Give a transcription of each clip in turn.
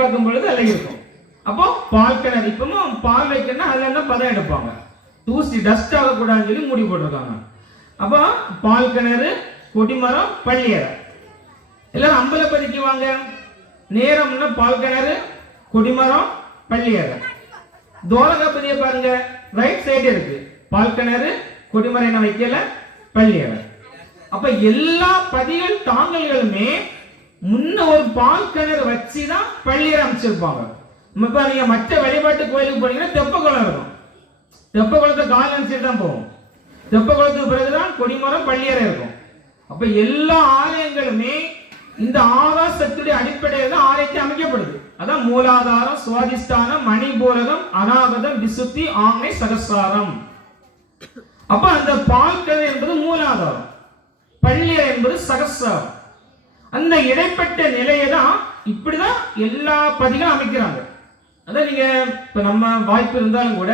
பார்க்கும் பொழுது அதில் இருக்கும். அப்போ பால் கிணறு இப்பவும் பால் வைக்கணும்னா அதுல என்ன பதம் எடுப்பாங்க, தூசி டஸ்ட் ஆகக்கூடாதுன்னு சொல்லி மூடி போட்டிருக்காங்க. அப்போ பால் கிணறு, கொடிமரம், பள்ளியறை. எல்லாரும் அம்பலப்பதிக்கு வாங்க. நேரம்னா பால் கிணறு, கொடிமரம், பள்ளியறை. தோலகப்பதியை பாருங்க, ரைட் சைடு இருக்கு பால் கிணறு, கொடிமரம் என்ன வைக்கல, பள்ளியறை. அப்ப எல்லா பதிகள் தாங்கல்களுமே முன்ன ஒரு பால் கிணறு வச்சுதான் பள்ளியறை அமைச்சிருப்பாங்க. இப்ப நீங்க மற்ற வழிபாட்டு கோயிலுக்கு போனீங்கன்னா தெப்ப குளம் இருக்கும். தெப்ப குளத்தை கால் நினைச்சிட்டு தான் போவோம். தெப்ப குளத்துக்கு பிறகுதான் கொடிமரம், பள்ளியறை இருக்கும். அப்ப எல்லா ஆலயங்களுமே இந்த ஆகாசத்துடைய அடிப்படையில் தான் ஆலயத்தை அமைக்கப்படுது. அதான் மூலாதாரம், சுவாதிஷ்டானம், மணிபூரகம், அநாகதம், விசுத்தி, ஆண்மை, சகசாரம். அப்ப அந்த பால் கிணறு என்பது மூலாதாரம், பள்ளியறை என்பது சகசாரம். அந்த இடைப்பட்ட நிலையை தான் இப்படிதான் எல்லா பதிகளும் அமைக்கிறாங்க. அதான் நீங்க இப்ப நம்ம வாய்ப்பு இருந்தாலும் கூட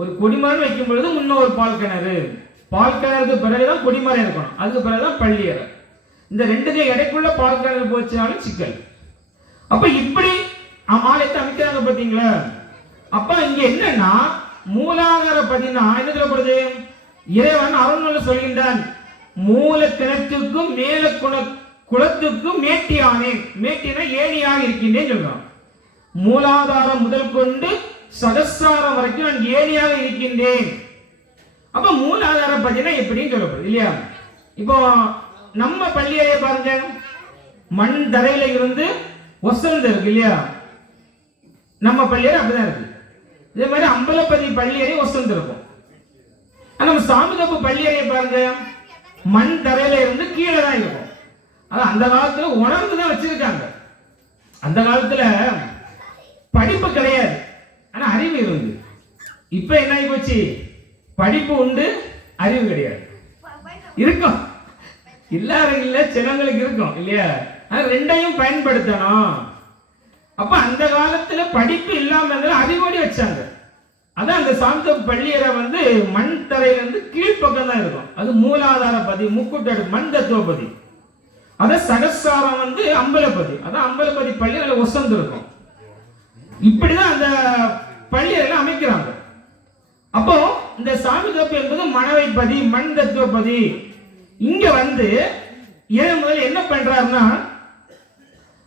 ஒரு கொடிமரம் வைக்கும் பொழுது முன்ன ஒரு பால் கிணறு, பால் கிணறுக்கு பிறகுதான் கொடிமரம் இருக்கணும், அதுக்கு பிறகுதான் பள்ளியறை. இந்த ரெண்டுக்கும் இடைக்குள்ள பால் கிணறு போச்சுனாலும் சிக்கல். அப்ப இப்படி ஆலயத்தை அமைக்கிறாங்க பாத்தீங்களா. அப்ப இங்க என்னன்னா மூலாதார பதினா என்ன சொல்லப்படுது, இறைவன் அருள்நூல் சொல்கின்றான், மூல கிணற்றுக்கும் மேல குளத்துக்கும் மேட்டியானே, மேட்டினா ஏணியாக இருக்கின்றேன் சொல்றான். மூலாதாரம் முதல் கொண்டு சகசாரம் வரைக்கும் நான் ஏணியாக இருக்கின்றேன். அப்ப மூலாதார பதினா எப்படின்னு சொல்லப்படுது இல்லையா. இப்போ நம்ம பள்ளியறையை பாருங்க, மண் தரையில இருந்து ஒசந்து இருக்கு இல்லையா. நம்ம பள்ளியறை அப்படிதான் இருக்கு. இதே மாதிரி அம்பலப்பதி பள்ளியறை ஒசந்து இருக்கும். நம்ம சாமிதப்பு பள்ளியறையை பாருங்க, மண் தரையில இருந்து கீழே தான் இருக்கும். அந்த காலத்துல உணர்ந்துதான் வச்சிருக்காங்க. அந்த காலத்துல படிப்பு கிடையாது, ஆனா அறிவு இருந்து. இப்ப என்ன ஆகி போச்சு, படிப்பு உண்டு, அறிவு கிடையாது. இருக்கும், இல்லாத இல்ல சிலங்களுக்கு இருக்கும் இல்லையா. ரெண்டையும் பயன்படுத்தணும். அப்ப அந்த காலத்துல படிப்பு இல்லாம இருந்தாலும் அறிவோடி வச்சாங்க. அதான் அந்த சாந்த பள்ளியறை வந்து மண் தரையில இருந்து கீழ்ப்பக்கம் தான் இருக்கும். அது மூலாதார பதி, முக்குட்டடு மண் தத்துவபதி. அத சகசாரம் வந்து அம்பலப்பதி, அதான் அம்பலப்பதி பள்ளியறை ஒசந்து இருக்கும். இப்படிதான் அந்த பள்ளியறை அமைக்கிறாங்க. அப்போ இந்த சாமி தப்பு என்பது மணவை பதி, மண் தத்துவபதி. இங்க வந்து இறைவன் முதல்ல என்ன பண்றாருன்னா,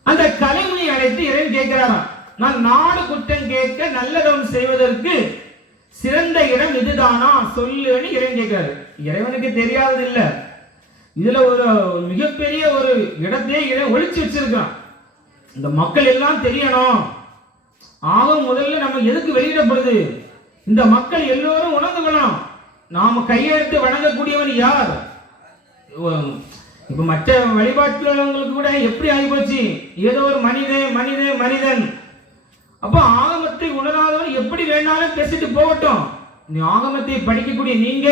அந்த கலைமணி அழைத்து இறைவன் கேட்கிறாராம், நான் நாடு குற்றம் கேட்க நல்லதவன் செய்வதற்கு சிறந்த இடம் இதுதானா சொல்லுன்னு இறைவன் கேட்கிறாரு. இறைவனுக்கு தெரியாதது இல்ல, இதுல ஒரு மிகப்பெரிய ஒரு இடத்தையே இறைவன் ஒளிச்சு வச்சிருக்கான். இந்த மக்கள் எல்லாம் தெரியணும். ஆக முதல்ல நம்ம எதுக்கு வெளியிடப்படுது, இந்த மக்கள் எல்லோரும் உணர்ந்துக்கணும், நாம கையெழுத்து வணங்கக்கூடியவன் யார். இப்ப மற்ற வழிபாட்டுள்ளவங்களுக்கு கூட எப்படி ஆகி போச்சு, ஏதோ ஒரு மனிதன். அப்ப ஆகமத்தை உணராதவன் எப்படி வேணாலும் பேசிட்டு போகட்டும். நீ ஆகமத்தை படிக்கக்கூடிய நீங்க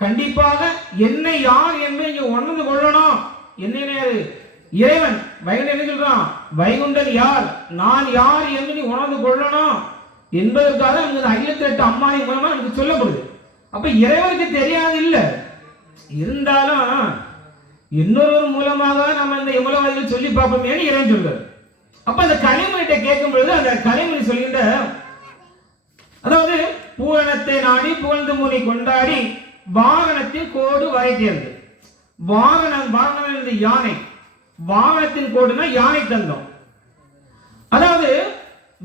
கண்டிப்பாக என்னை யார் என்று இங்க உணர்ந்து கொள்ளணும். என்ன இறைவன் வைகுண்டன் என்ன சொல்றான், வைகுண்டன் யார், நான் யார் என்று நீ உணர்ந்து கொள்ளணும் என்பதற்காக அகிலத்திரட்டு அம்மானி மூலமா நமக்கு சொல்லப்படுது. அப்ப இறைவனுக்கு தெரியாது இல்ல, இருந்தாலும் இன்னொரு மூலமாக நம்ம இந்த எவ்வளவு சொல்லி பார்ப்போமே இறைவன் சொல்றாரு. அப்ப அந்த கலைமணிட்ட கேட்கும் பொழுது அந்த கலைமணி சொல்கின்ற, அதாவது பூரணத்தை நாடி புகழ்ந்து முனி கொண்டாடி வாகனத்தின் கோடு வரை தேர்ந்து. வாகனம் யானை, வாகனத்தின் கோடுனா யானை தந்தம். அதாவது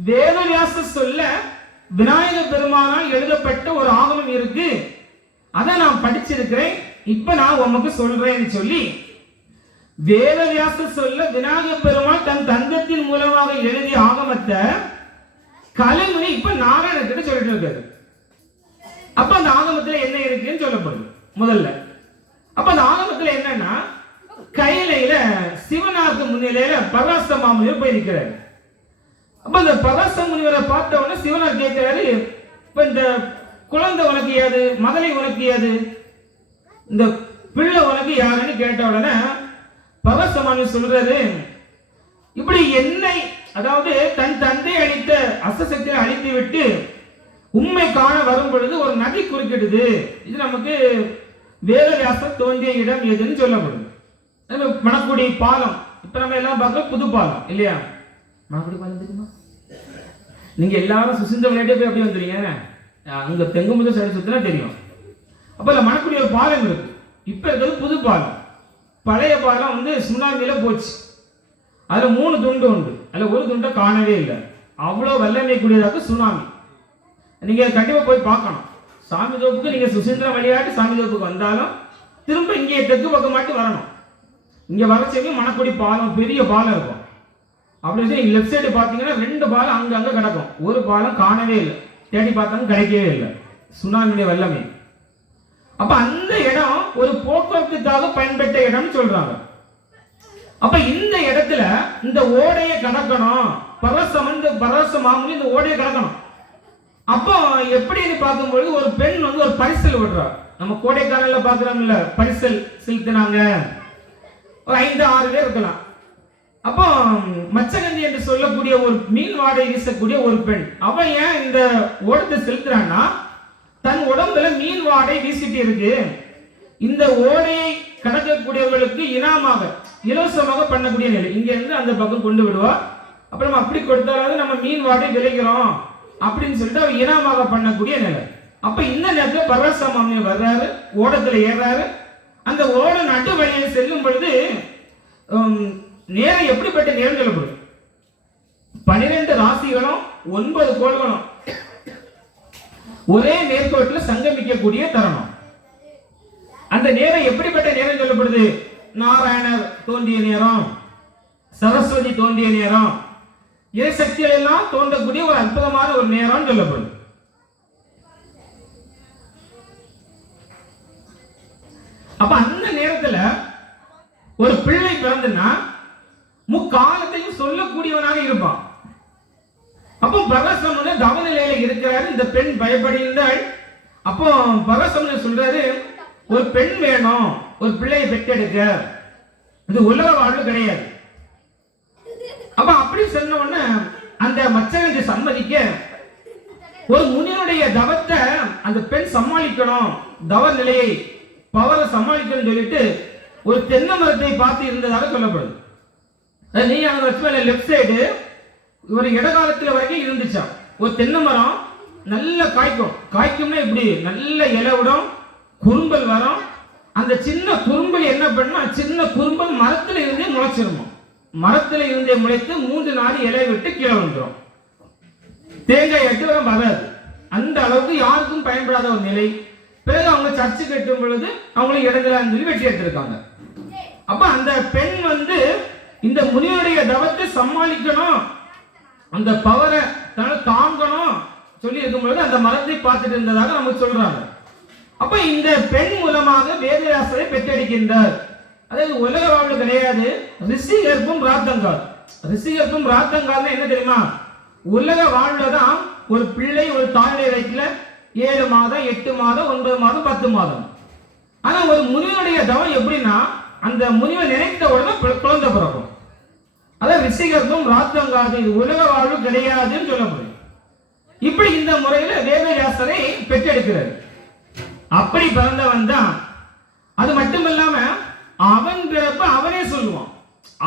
வேதவியாச சொல்ல விநாயக பெருமானால் எழுதப்பட்ட ஒரு ஆகமம் இருக்கு, அதை நான் படிச்சிருக்கிறேன், இப்ப நான் உமக்கு சொல்றேன்னு சொல்லி வேதவியாச சொல்ல விநாயக பெருமாள் தன் தந்தத்தின் மூலமாக எழுதிய ஆகமத்தை கலைமணி இப்ப நாராயணத்திட்ட சொல்லிட்டு இருக்காரு. அப்ப அந்த ஆகமத்துல என்ன இருக்குன்னு சொல்லப்படுது முதல்ல. அப்ப அந்த ஆகமத்துல என்னன்னா, கையில சிவனாருக்கு முன்னிலையில பராச மாமுனிவர் போய் நிற்கிறாரு. அப்ப அந்த பராச முனிவரை பார்த்த உடனே சிவனார் கேட்கிறாரு, இப்ப இந்த குழந்தை உனக்கு யாது, மகளை உனக்கு யாது, இந்த பிள்ளை உனக்கு யாருன்னு கேட்ட உடனே பரசமானு சொல்றது, இப்படி என்னை, அதாவது தன் தந்தை அளித்த அசசக்தியை அழித்து விட்டு உண்மை காண வரும் பொழுது ஒரு நதி குறுக்கிடுது. இது நமக்கு வேதவியாசர் தோன்றிய இடம் எதுன்னு சொல்லப்படுது. மணக்குடி பாலம், இப்ப நம்ம எல்லாம் பார்க்க புது பாலம் இல்லையா. மணக்குடி பாலம் தெரியுமா? நீங்க எல்லாரும் சுசிந்த விளையாட்டே போய் அப்படி வந்துடுங்க, அங்க தெங்குமுத சைடு சுத்தினா தெரியும். அப்ப இல்ல மணக்குடி ஒரு பாலம் இருக்கு. இப்ப இருக்கிறது புது பாலம். பழைய பாலம் வந்து சுனாமியில போச்சு. அதுல 3 துண்டு உண்டு. அதுல ஒரு துண்டை காணவே இல்லை. அவ்வளவு வல்லமை கூடியதாக சுனாமி. நீங்க கண்டிப்பா போய் பார்க்கணும். சாமி தோப்புக்கு நீங்க சுசீந்திரம் விளையாட்டு சாமி தோப்புக்கு வந்தாலும் திரும்ப இங்கே தெற்கு பக்கம் மட்டும் வரணும். இங்க வரச்சே மணக்குடி பாலம், பெரிய பாலம் இருக்கும். அப்படி லெஃப்ட் சைடு பார்த்தீங்கன்னா 2 பாலம் அங்கங்க கிடக்கும். ஒரு பாலம் காணவே இல்லை. தேடி பார்த்தாலும் கிடைக்கவே இல்லை. சுனாமியுடைய வல்லமை. அப்ப அந்த இடம் ஒரு போக்குவரத்துக்காக பயன்பட்ட இடம்னு சொல்றாங்க. அப்ப இந்த இடத்துல இந்த ஓடையை கடக்கணும், பரவச மாமூலி இந்த ஓடையை கடக்கணும். அப்போ எப்படின்னு பார்க்கும்போது ஒரு பெண் வந்து ஒரு பரிசல் விடுறா. நம்ம கோடைக்கானல்ல பாக்குறோம்ல, பரிசல் செலுத்தினாங்க. ஒரு 5-6 பேர் இருக்கலாம். அப்போ மச்சகந்தி என்று சொல்லக்கூடிய ஒரு மீன் வாடை வீசக்கூடிய ஒரு பெண், அவன் ஏன் இந்த ஓடத்தை செலுத்துறான்னா, தன் உடம்புல மீன் வாடை வீசிட்டு இருக்கு. இந்த ஓடையை கடக்கக்கூடியவர்களுக்கு இனாமாக இலவசமாக பண்ணக்கூடிய நிலை. இங்க இருந்து அந்த பக்கம் கொண்டு விடுவா. அப்புறம் அப்படி கொடுத்தாலும் நம்ம மீன் வாடை விளைக்கிறோம் அப்படின்னு சொல்லிட்டு அவர் இனாமாக பண்ணக்கூடிய நிலை. அப்ப இந்த நேரத்தில் பரவசமாமி வர்றாரு, ஓடத்துல ஏறாரு. அந்த ஓட நடு வழியில் செல்லும் பொழுது நேரம் எப்படிப்பட்ட நேரம் சொல்லப்படுது? 12 ராசிகளும் 9 கோள்களும் ஒரே நேர்கோட்டில் சங்கமிக்கக்கூடிய தருணம். அந்த நேரம் எப்படிப்பட்ட நேரம் சொல்லப்படுது? நாராயணர் தோன்றிய நேரம், சரஸ்வதி தோன்றிய நேரம், இறைசக்திகள் எல்லாம் தோன்றக்கூடிய ஒரு அற்புதமான ஒரு நேரம் சொல்லப்படுது. அப்ப அந்த நேரத்துல ஒரு பிள்ளை பிறந்துன்னா முக்காலத்தையும் சொல்லக்கூடியவனாக இருப்பான். அப்போ பரவசமுன தவநிலையில இருக்கிறாரு. இந்த பெண் பயப்படுகிறாள். அப்போ பரவசமுன சொல்றாரு, ஒரு பெண் வேணும், ஒரு பிள்ளையை பெற்றெடுக்க, இது உலக வாழ்வு கிடையாது. அப்ப அப்படி சொன்ன உடனே அந்த மச்சகந்தி சம்மதிக்க, ஒரு முனிவனுடைய தவத்தை அந்த பெண் சமாளிக்கணும், தவ நிலையை பவரை சமாளிக்கணும்னு சொல்லிட்டு ஒரு தென்னை மரத்தை பார்த்து இருந்ததாக சொல்லப்படுது. நீ அங்க வச்சு லெப்ட் சைடு ஒரு இடகாலத்துல வரைக்கும் இருந்துச்சான். ஒரு தென்னை மரம் நல்ல காய்க்கும்னா இப்படி நல்ல இலை விடும், குறும்பல் வரும். அந்த சின்ன குறும்பல் என்ன பண்ணா, சின்ன குறும்பல் மரத்துல இருந்தே முளைச்சிருமோ. மரத்துல இருந்தே முளைத்து 3-4 இலை விட்டு கீழே வந்துடும். தேங்காய் எட்டு வராது. அந்த அளவுக்கு யாருக்கும் பயன்படாத ஒரு நிலை. பிறகு அவங்க சர்ச்சு கட்டும் பொழுது அவங்களுக்கு இடங்களான்னு சொல்லி வெட்டி எடுத்திருக்காங்க. அப்ப அந்த பெண் வந்து இந்த முனிவருடைய தவத்தை சமாளிக்கணும், அந்த பவரை தாங்கணும் சொல்லி இருக்கும் பொழுது அந்த மரத்தை பார்த்துட்டு இருந்ததாக நம்ம சொல்றாங்க. அப்ப இந்த பெண் மூலமாக வேதவியாசரை பெற்றெடுக்கின்றார். அதாவது உலக வாழ்வு கிடையாது, ரிஷிகர்ப்பும் ராத்தங்கால். ரிஷிகர்ப்பும் ராத்தங்கால் என்ன தெரியுமா? உலக வாழ்வுலதான் ஒரு பிள்ளை ஒரு தாயுடைய வயிற்றுல 7 மாதம் 8 மாதம் 9 மாதம் 10 மாதம். ஆனா ஒரு முனிவனுடைய தவம் எப்படின்னா, அந்த முனிவை நினைத்த உடனே குழந்தை பிறக்கும். அதான் ரிஷிகர்ப்பும் ராத்தங்காது, இது உலக வாழ்வு கிடையாதுன்னு சொல்லப்படுது. இப்படி இந்த முறையில வேதவியாசரை பெற்றெடுக்கிறார். அப்படி பிறந்தவன் தான். அது மட்டுமில்லாம அவன் பிறப்ப அவனே சொல்லுவான்.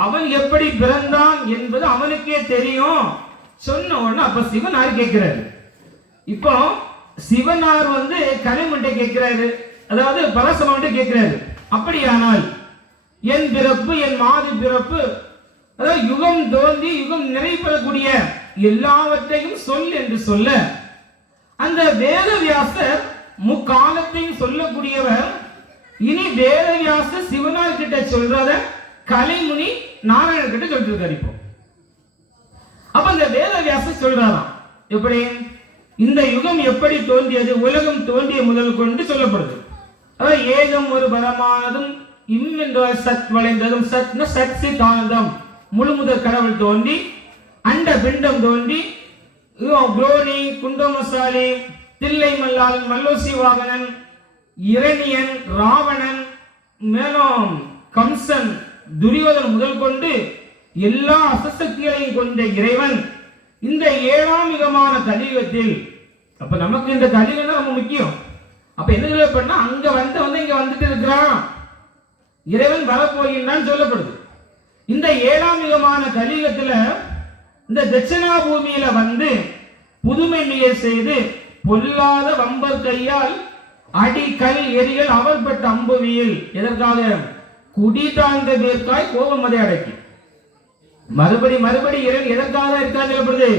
அவன் எப்படி பிறந்தான் என்பது அவனுக்கே தெரியும். சொன்ன உடனே அப்ப சிவனார் கேட்கிறாரு. இப்போ சிவனார் வந்து கலைமண்டை கேட்கிறாரு, அதாவது பரசமன்ட்டு கேட்கிறாரு. அப்படியானால் என் பிறப்பு, என் மாது பிறப்பு, அதாவது யுகம் தோன்றி யுகம் நிறைவு பெறக்கூடிய எல்லாவற்றையும் சொல் என்று சொல்ல, அந்த வேதவியாசர் முக்காலத்தையும் சொல்லக்கூடியவர். இனி வேதவியாச சிவனார் கிட்ட சொல்றத கலைமுனி நாராயணன் கிட்ட சொல்லிட்டு இருக்காரு. இப்போ அப்ப இந்த வேதவியாசர் சொல்றாராம், எப்படி இந்த யுகம் எப்படி தோன்றியது, உலகம் தோன்றிய முதல் கொண்டு சொல்லப்படுது. அதாவது ஏகம் ஒரு பரமானதும் இம்மென்ற சத் வளைந்ததும், சத்ன சக்தி தானதம், முழு முதல் கடவுள் தோன்றி அண்ட பிண்டம் தோன்றி குளோனி குண்டோமசாலி தில்லை மல்லால் மல்லோசி வாகனன் இரணியன் ராவணன் மேலும் கம்சன் துரியோதன் முதல் கொண்டு எல்லா அசசக்திகளையும் கொண்ட இறைவன் இந்த 7ஆம் யுகமான கலியுகத்தில், அப்ப நமக்கு இந்த கலியுகம் தான் ரொம்ப முக்கியம். அப்ப என்ன பண்ணா, அங்க வந்து இங்க வந்துட்டு இருக்கிறான், இறைவன் வரப்போகின்றான் சொல்லப்படுது. இந்த 7ஆம் யுகமான கலியுகத்துல இந்த தட்சிணா பூமியில வந்து புதுமை மிக செய்து பொல்லாத வம்பர் கையால் அடி கல் எரிகள் அவர் பெற்ற அம்புவியில் எதற்காக குடி தாழ்ந்த பேர்க்காய் கோபமதை அடக்கி மறுபடி இறைவன் எதற்காக இருக்காது சொல்லப்படுது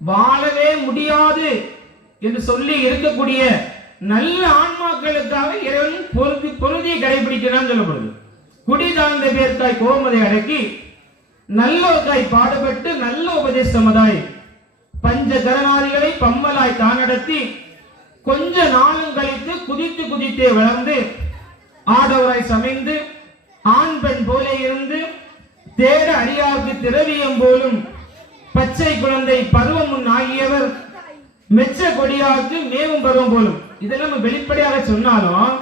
வாழவே முடியாது என்று சொல்லி இருக்கக்கூடிய நல்ல ஆன்மாக்களுக்காக இறைவன் பொருதியை கடைபிடிக்கிறான் சொல்லப்படுது. குடி தாழ்ந்த பேர்க்காய் கோபமதை அடக்கி நல்லோர்க்காய் பாடுபட்டு நல்ல உபதேசமதாய் பஞ்ச கரணாதிகளை பம்மலாய் தான் நடத்தி கொஞ்ச நாளும் கழித்து குதித்தே வளர்ந்து ஆடவராய் சமைந்து ஆண் பெண் போல இருந்து தேட அடியாருக்கு திரவியம் போலும் பச்சை குழந்தை பருவம் முன் ஆகியவர் மெச்ச கொடியாருக்கு மேவும் பருவம் போலும். இதெல்லாம் வெளிப்படையாக சொன்னாலும்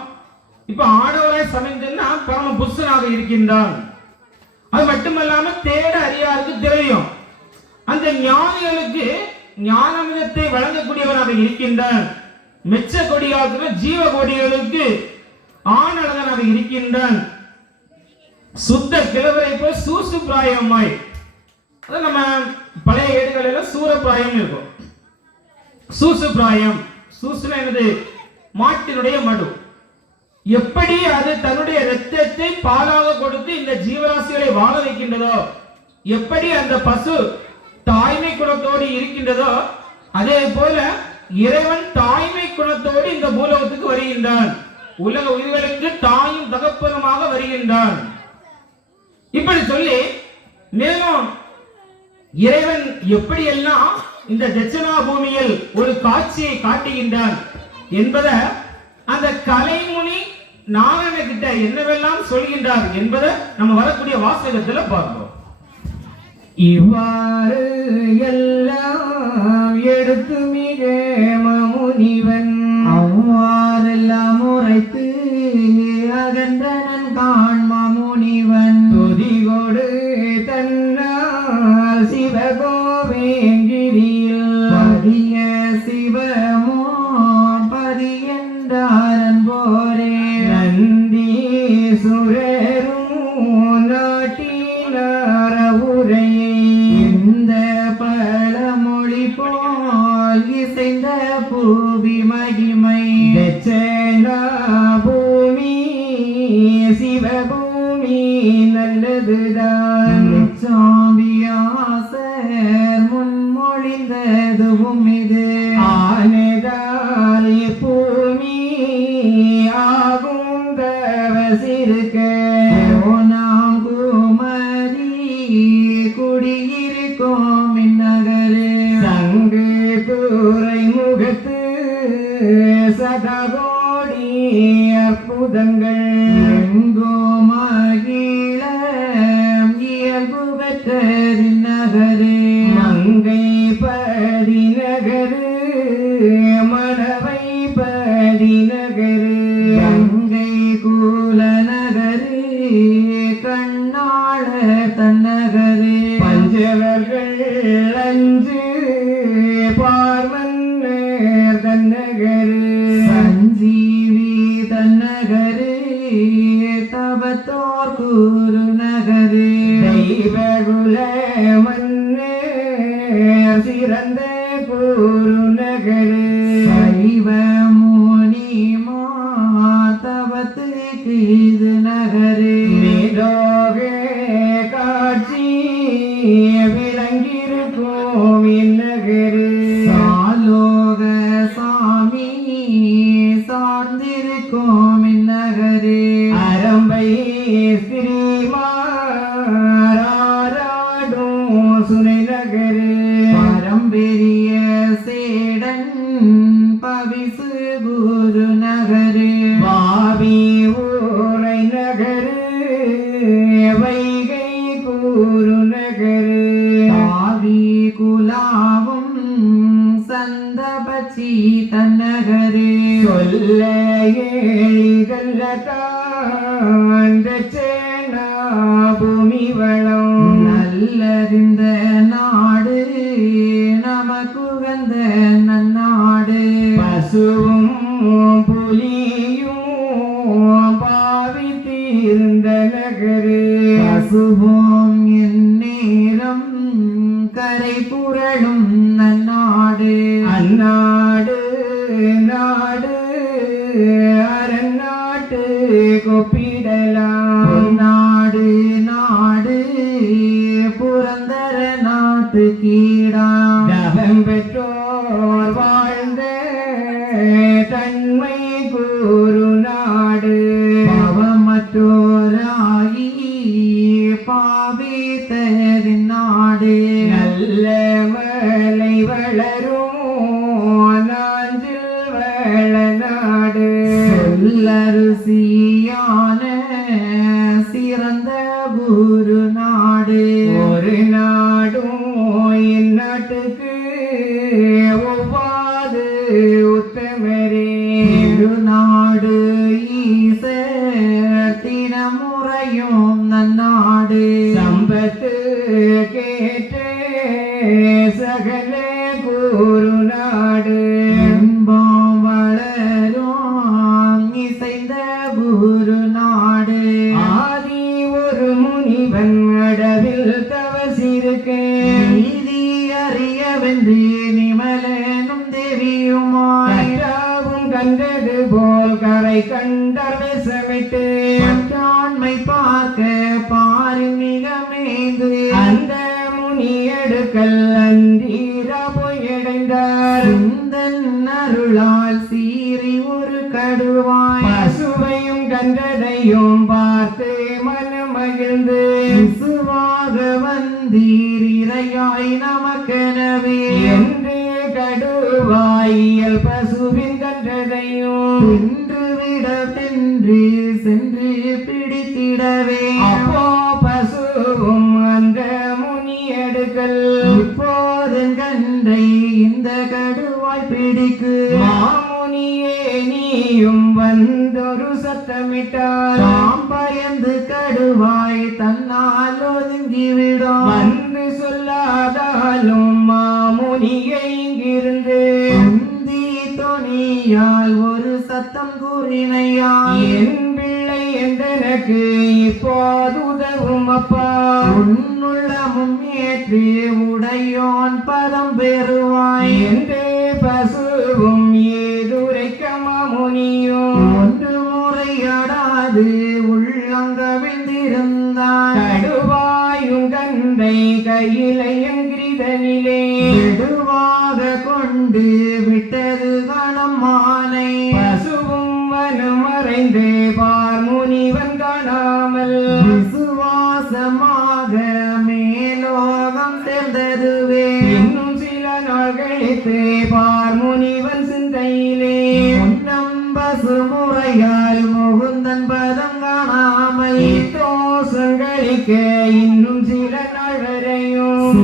இப்ப ஆடவராய் சமைந்துன்னா பரம புருஷனாக இருக்கின்றான். அது மட்டுமல்லாம தேட அடியாருக்கு திரவியம், அந்த ஞானிகளுக்கு ஞானமிதத்தை வழங்கக்கூடியவனாக இருக்கின்றான். மெச்ச கொடியாக்குற ஜீவ கொடிகளுக்கு ஆணழகனாக இருக்கின்றான். சுத்த கிழவரை போல் சூசு பிராயமாய், நம்ம பழைய ஏடுகளில் சூரப்பிராயம் இருக்கும். சூசு பிராயம், சூசுனா என்னது? மாட்டினுடைய மடு. எப்படி அது தன்னுடைய இரத்தத்தை பாலாக கொடுத்து இந்த ஜீவராசிகளை வாழ வைக்கின்றதோ, எப்படி அந்த பசு தாய்மை குணத்தோடு இருக்கின்றதோ, அதே போல இறைவன் தாய்மை குணத்தோடு இந்த பூலோகத்துக்கு வருகின்றான். உலக உயிர்களுக்கு தாயும் தகப்பனுமாக வருகின்றான். இப்படி சொல்லி மேலும் இறைவன் எப்படியெல்லாம் இந்த தட்சிணா பூமியில் ஒரு காட்சியை காட்டுகின்றான் என்பதை அந்த கலைமுனி நாராயண கிட்ட என்னவெல்லாம் சொல்கின்றார் என்பதை நம்ம வரக்கூடிய வாசகத்துல பார்ப்போம். இவ்வாறு எல்லாம் எடுத்து மிக முனிவன் அவ்வாறெல்லாம் உரைத்து அகன்றனன் காண்மா முனிவன் துதிகொடு தன்னால் சிவகோவேங்கிரியில் பதிய சிவமோன் பதியென்றாரன் போரே நந்தி சுரரும் நாட்டினார உரையை இந்த பழமொழி போல் இசைந்த பூவி மகிமை தட்சிணா பூமி சிவபூமி நல்லதுதான் சாம்பியாசர் முன்மொழிந்ததுவும் இது ஆனதால் பூமி ஆகும் தவசிருக்க நாம் குமரி குடியிருக்கோம் இந்நகரே சங்கு துறை முகத்து சதகோடி அற்புதங்கள் எங்கோ மகிழ இயல்பு பெற்றதின் நகரே மங்கை பதி நகரு மணவை பதி நகரு கங்கை குல நகரு கண்ணாள தன்னகரு பஞ்சவர்கள் அஞ்சு பார்மன்னர் தன்னகரு சஞ்சீவி தன்னகரு தவத்தோர் குரு நகரு தெய்வகுல மன்னே சிறந்த குரு நகரு சைவ முனி மாதவத்துக்கு இது நகரு மேலோக காட்சி விளங்கிருக்கும் இந்நகரு சாலோக சாமி சார்ந்திருக்கும் இந்நகரு அரம்பை ஸ்ரீமாராடும் சுனை நகரு பரம்பெரிய சேடன் பவிசு குரு நகரு பாவி ஊரை நகரு வைகை குரு நகரு தாவி குலாவும் சந்தபச்சி தன்னகரு சொல்ல ஏழிகல்லதான் தட்சிணா பூமி வளம் நல்லறிந்த நாடு நமக்குகந்த நன்னாடு பசுவும் புலியும் பாவித்திருந்த நகரு பசுவும் எந்நேரம் கரை மலை புரளும் நன்னாடு அந்நாடு நாடு அரநாட்டு கொப்பிடலாம் நாடு நாடு புரந்தர நாட்டு கீடாம் தவம் பெற்றோர் வாழ்ந்த தன்மை கூறு நாடு பவமற்றோராகி பாவித்தரின் நாடு நல்ல மலை வளரும் நாஞ்சில் வள நாடு சொல்லருசியான சிறந்த குரு நாடு ஒரு நாடும் இந்நாட்டுக்கு ஒவ்வாது உத்தமரே நாடு ஈசர் தினமுறையும் நன்னாடு சம்பத்து கேட்டே சகல குரு நாடு இன்பம் வளரும் இசைந்த குரு நாடு ஆதி ஒரு முனிவன் அடவில் தவசிருக்கே நீதி அறிய வென்று நிமலனும் தேவியுமாய் கண்டது போல் கரை கண்டர் வேசமிட்டு பற்றாண்மை பார்க்க பாரின் மிகமேந்து அந்த முனி எடுக்கல் அந்தீரா போயடைந்தார் சுந்தன் அருளால் சீறி ஒரு கடுவாய் பசுவையும் கண்டதையும் பார்த்து மனம் மகிழ்ந்து விசுவாக வந்தீர் இறையாய் நமக்கெனவே என்று கடுவாயில் பசுவின் கன்றதையும் சென்று விட சென்று பிடித்திடவே அப்போ பசுவும் அந்த முனி எடுக்கல் இப்போதன் கன்றை இந்த கடுவாய் பிடிக்கு மாமுனியே நீயும் வந்தொரு சத்தமிட்டார் தாம் பயந்து கடுவாய் தன்னால் ஒதுங்கிவிடும் வந்து சொல்லாதாலும் மாமுனியை இங்கிருந்து உந்தி தொனியால் ஒரு சத்தம் கூறினையால் என் பிள்ளை என்றனக்கு இப்போது உதவும் அப்பா உன்னுள்ளமும் ஏற்று உடையோன் பதம் பெறுவாய் என்று பசுவும் ஏதுரைக்க மாமுனியும் ஒன்று முறையாடாது உள்ளங்கவிழ்ந்திருந்தான் கடுவாயும் கண்டை கையிலையும் கிரிதனிலே நெடுவாக கொண்டு விட்டது கணமானை பசுவும் வனுமறைந்து பார்முனிவன் காணாமல் விசுவாசமாக மேலோகம் சேர்ந்ததுவே இன்னும் சில நாள் கழித்து பார்முனிவன் சிந்தையிலே முன்னம் பசுமுறையால் முகுந்தன் பதம் காணாமல் தோஷங்களிக்க இன்னும் சில நாள் வரையும்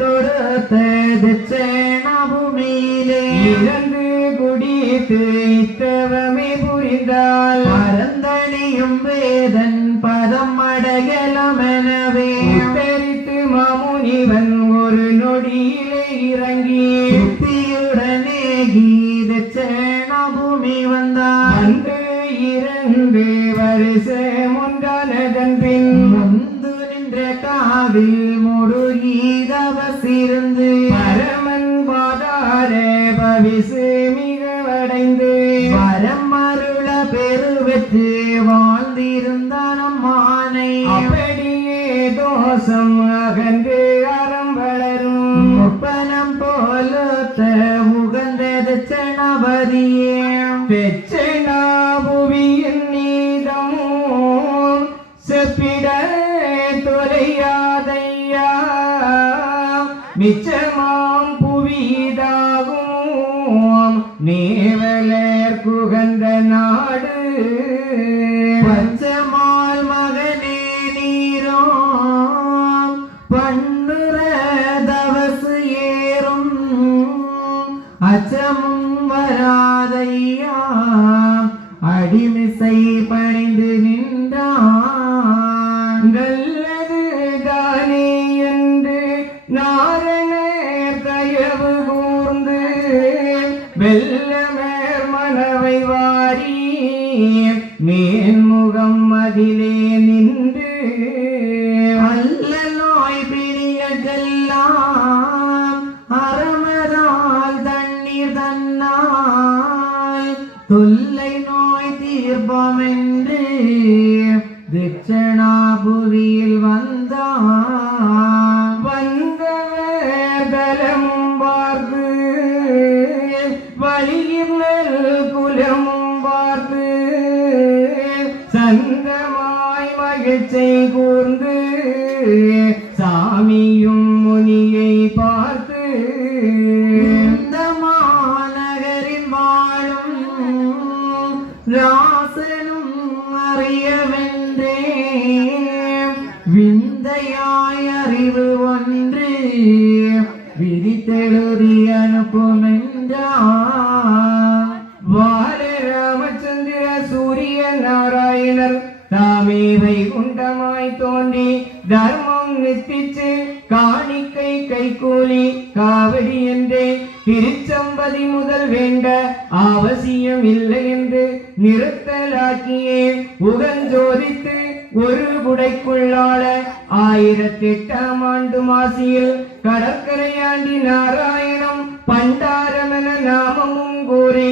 தொடுத்தது சேனபூமியிலே இறந்து குடித்து இத்தவமே புரிந்தால் மறந்தணியும் வேதன் பதம் அடையலமெனவே தெரித்து மாமுனிவன் ஒரு நொடியிலே இறங்கி புத்தியுடனே கீத சேனபூமி வந்தான் அன்று இறந்து வருஷம் ஒன்றானதன் பின் முந்து நின்ற காவில் முடுகீதவசிருந்து பரமன் பாதார பவிசு மிகவடைந்து வரம் அருள பெருவெற்று வாழ்ந்திருந்தான் அம்மானை அப்படியே தோஷம் அகன்று அறம் வளரும் ஒப்பனம் போலத்த உகந்தது சனபதியே பெச்சனாபுவியின் நீதமும் செப்பிட தொலையாதையா மிச்சமாம் புவிதாகும் நேவலர் குகந்த நாடு பஞ்சமால் மகனே நீரோம் பண்ணுற தவசு ஏறும் அச்சமும் வராதையா அடிமிசை பணிந்து நின்றான் நல்லது தானே என்று நாரணர் தயவு கூர்ந்து வெள்ளமேர் மனவை வாரி மேன்முகம் அதிலே நின்று அல்ல நோய் பிரியகெல்லாம் தொல்லை நோய் தீர்ப்பமென்று தட்சணாபுரியில் வந்தான். வந்தவர் தலமும் பார்த்து வழியில் குலமும் பார்த்து சந்தமாய் மகிழ்ச்சி கூர்ந்து சாமியும் முனியை பார்த்து இந்த மாநகரில் வாழும் ராசனும் அறியவென்றே விந்தையாய் அறிவு ஒன்று விரித்தெழுதி அனுப்புமென்றார். வார ராமச்சந்திர சூரிய நாராயணர் தாமே வைகுண்டமாய் தோன்றி தர்மம் நித்திச்சு காணிக்கை கைகூலி காவடி என்றே திருச்சம்பதி முதல் வேண்ட அவசியம் இல்லை என்று நிறுத்தலாக்கியே உகஞ்சோதித்து ஒரு குடைக்குள்ளாள 1008ஆம் ஆண்டு மாசியில் கடற்கரையாண்டி நாராயணம் பண்டாரமென நாமமும் கூறி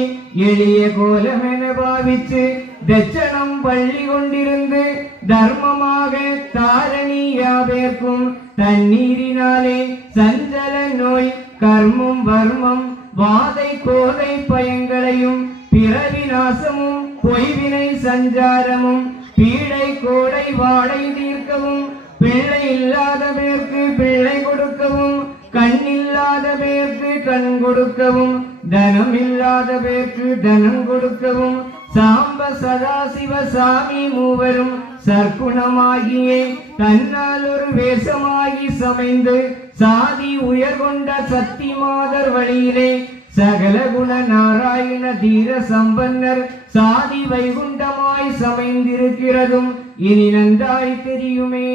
எளிய கோலமென பாவிச்சு தட்சணம் பள்ளி கொண்டிருந்து தர்மமாக தாரணியாவேற்கும் தண்ணீரினாலே சஞ்சல நோய் கர்மம் வர்மம் வாதை கோதை பயங்களையும் பிறவி நாசமும் பொய்வினை சஞ்சாரமும் பீடை கோடை வாடை தீர்க்கவும் பிள்ளை இல்லாத பேருக்கு பிள்ளை கொடுக்கவும் கண் இல்லாத பேருக்கு கண் கொடுக்கவும் தனம் இல்லாத பேருக்கு தனம் கொடுக்கவும் சாம்ப சதாசிவ சாமி மூவரும் சற்குணமாகியே தன்னால் ஒரு வேஷமாகி சமைந்து சாதி உயர்கொண்ட சக்தி மாதர் வழியிலே சகல குண நாராயண தீர சம்பன்னர் சாதி வைகுண்டமாய் சமைந்திருக்கிறதும் இனி நன்றாய் தெரியுமே.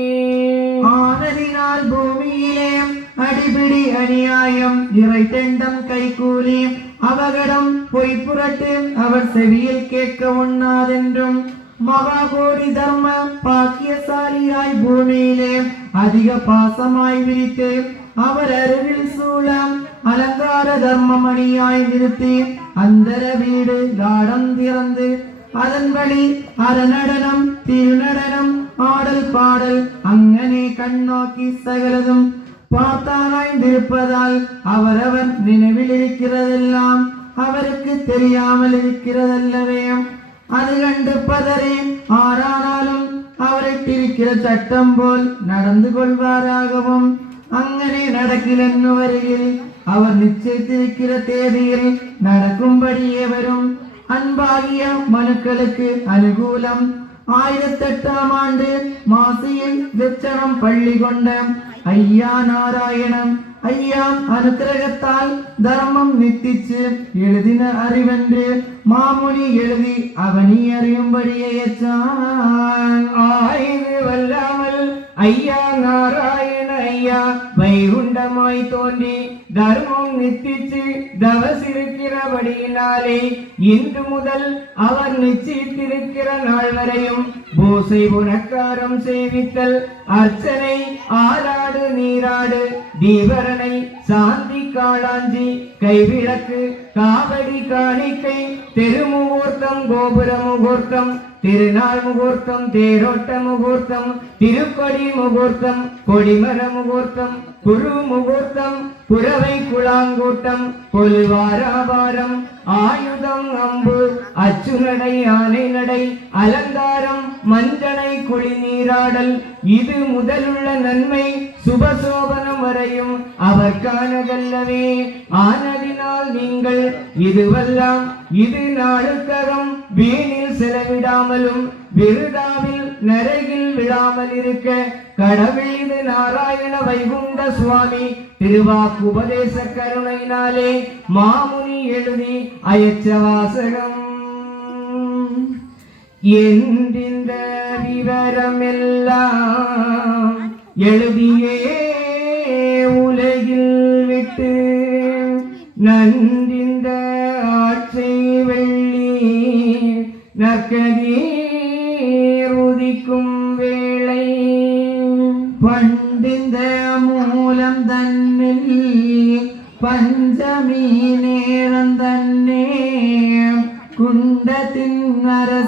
ஆனதினால் பூமியிலே அடிபிடி அநியாயம் இறை தெண்டம் கைகூலி அவகடம் பொய்ப்புரட்டு அவர் செவியில் கேட்க உண்ணாதென்றும் மகாகோடி தர்ம பாக்கியசாலியாய் பூமியிலே அதிக பாசமாய் விரித்து அவர் அருகில் சூழம் அலங்கார தர்மமணியாய் நிறுத்தி அந்தர வீடு லாடம் திறந்து அதன்படி அறநடனம் திருநடனம் ஆடல் பாடல் அங்கனே கண்ணோக்கி சகலதும் பார்த்தாராய்ந்திருப்பதால் அவரவர் நினைவில் இருக்கிறதெல்லாம் அவருக்கு தெரியாமல் இருக்கிறதல்லவே. அது கண்டு பதறி ஆறானாலும் அவரிட்டிருக்கிற சட்டம் போல் நடந்து கொள்வாராகவும் அங்கனே நடக்கிலன்னு வருகில் அவர் நிச்சயித்திருக்கிற தேதியில் நடக்கும்படியே வரும். அன்பாகிய மனுக்களுக்கு அனுகூலம் 1008ஆம் ஆண்டு மாசியில் வெச்சனம் பள்ளி கொண்ட ஐயா நாராயணம் ஐயா அனுக்கிரகத்தால் தர்மம் நித்திச்சு எழுதின அறிவென்று மாமுனி எழுதி அவனி அறியும்படியே ஆய்வு வல்லாமல் ஐயா நாராயண ஐயா வைகுண்டமாய் தோன்றி தர்மம் நித்திச்சு தவசிருக்கிறபடியினாலே இன்று முதல் அவர் நிச்சயித்திருக்கிற நாள் வரையும் பூசை புனக்காரம் சேவித்தல் அர்ச்சனை ஆராடு நீராடு தீபரணை சாந்தி காளாஞ்சி கைவிளக்கு காவடி காணிக்கை திருமுகூர்த்தம் கோபுர முகூர்த்தம் திருநாள் முகூர்த்தம் தேரோட்ட முகூர்த்தம் திருக்கொடி முகூர்த்தம் கொடிமர முகூர்த்தம் குரு முகூர்த்தம் புறவை குளாங்கூட்டம் கொல்வாராபாரம் ஆயுதம் அம்பு அச்சுநடை ஆனை நடை அலங்காரம் மஞ்சனை குளி நீராடல் இது முதலுள்ள நன்மை சுபசோபனம் வரையும் அவர் காணதல்லவே. ஆனதினால் நீங்கள் இதுவெல்லாம் இது நாளுக்ககம் வீணில் செலவிடாமலும் விருதாவில் நரகில் விழாமல் இருக்க கடவுள் இது நாராயண வைகுண்ட சுவாமி திருவாக்கு உபதேச கருணையினாலே மாமுனி எழுதி அயச்ச வாசகம். என்றிந்த விவரம் எல்லாம் எழுதியே உலகில் விட்டு நன்றிந்த ஆட்சி வெள்ளி நற்கதீர் உதிக்கும் வேளை பண்டிந்த மூலம் தன்னில் பஞ்சமி நேரம் தன்னே குண்ட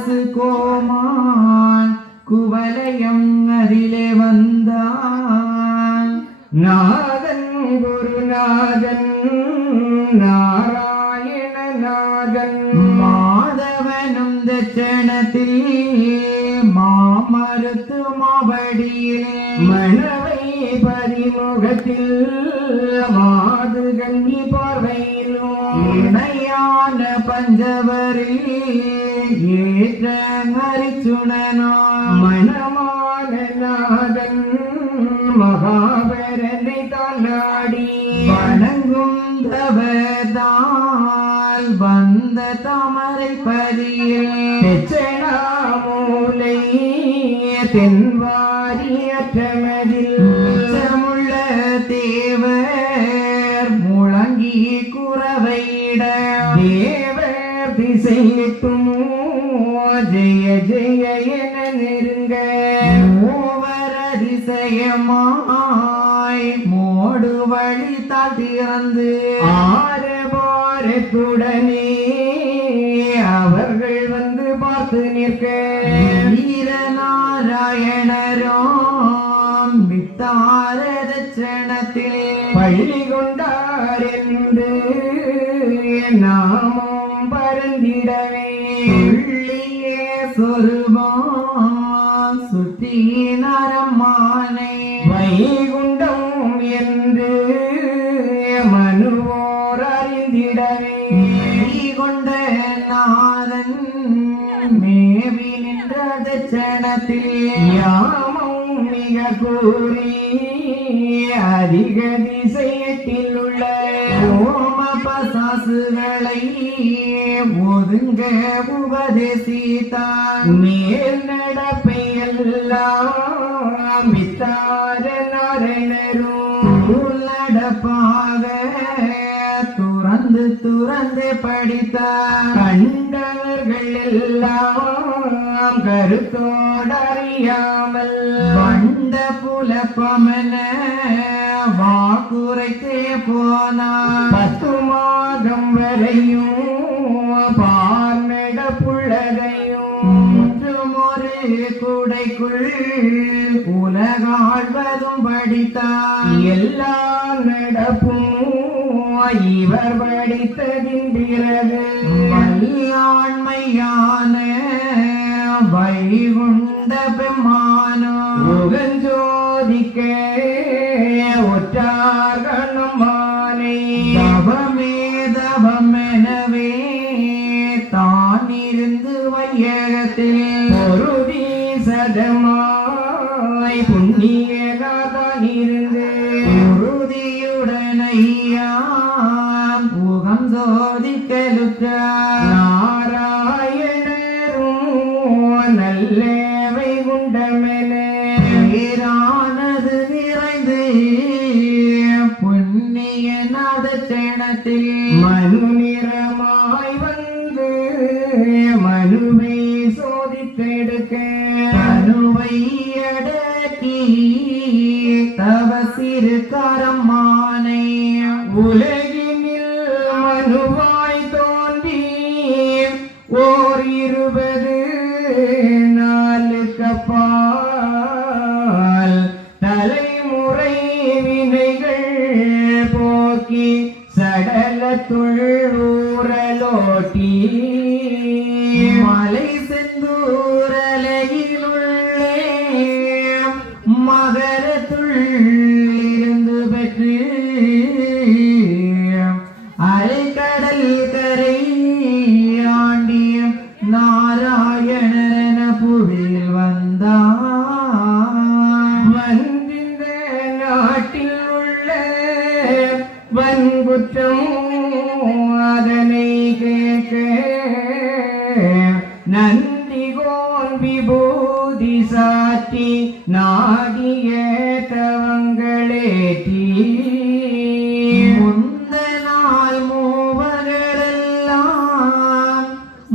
அரசு கோமான் குவலயம் அதிலே வந்தான். நாதன் குருநாதன் நாராயணநாதன் மாதவனும் தட்சணத்தில் மாமருத்து மாவடியில் மணவை பதிமுகத்தில் மாது கண்ணி பார்வையிலும் இணையான பஞ்சவரில் ஏற்ற மரிச்சுடனோ மணமான நாதன் மகாபரனை தாண்டாடி வணங்கும் தவதால் வந்த தாமரை பதியில் தெச்சனாமூலை தென்வாரியற்றமதில் உள்ள தேவர் முழங்கி குறவையிட தேவர் திசையிட்டும் ஜெய ஜெய என நெருங்க மூவர் அதிசயமாய் மோடு வழி தாழ்த்திறந்து ஆரபாரத்துடனே அவர்கள் வந்து பார்த்து நிற்க வீரநாராயணரும் வித்தார தட்சணத்தில் பள்ளி கொண்டார் என்று நாமம் பரந்திடவே உள்ளியே சொருபம் சுற்றி நரமானை வைகுண்டம் என்று மனுவோர் அறிந்திடவே கொண்ட நாதன் மேவி நின்ற தட்சணத்தில் யாமம் மிக கூறி அதிக திசையத்தில் உள்ள ஓம பசாசுகளை ஒதுங்க உபதேசித்தான். மேல் நடப்பையெல்லாம் வித்தார நாரணரும் நடப்பாக துறந்து துறந்து படித்தார். கண்டவர்கள் எல்லாம் கருத்தோடறியாமல் வண்ட புலப்பமன வாக்குரைத்தே போனார். 10 மாதம் வரையும் பார்நட புள்ளதையும் ஒரு குடைக்குள் உலகாழ்வதும் படித்தார். எல்லா நடப்பும் இவர் படித்ததின் பிறகு வல்லாண்மையான வைகுண்ட பெம்மானோ உகஞ்சோதிக்க ஒற்றாகணும் மாலை தவமே தவமெனவே தான் இருந்து வையகத்தில் பொருதி சதமாய் புண்ணியகாதான் இருந்து உறுதியுடனையா முகம் சோதிக்கலுற்றார். நாராயணரும் நல்ல வைகுண்டமென பேரானது நிறைந்து புண்ணிய நாதட்சணத்தில் மனு நிறமாய் வந்து மனுவை சோதித்தெடுக்க மனுவை அடக்கி தவ சிறு கரமானை உலகினில் மனுவாய் தோன்றி ஓர் 20 நாளுக்கப்பால் தலைமுறை வினைகள் போக்கி சடலத்துள் ஊரலோட்டி மலை செந்தூரலையிலுள்ளே மகரத்துள் இருந்து பெற்று அலைக்கடல் கரை ஆண்டிய நாராயணன புவியில் வந்தான். வந்திந்த நாட்டில் உள்ள வன்குற்றம் அதனை கேட்க நந்திகோன் விபூதி சாற்றி நாடிய தவங்களேற்றி முந்த நாள் மூவரெல்லாம்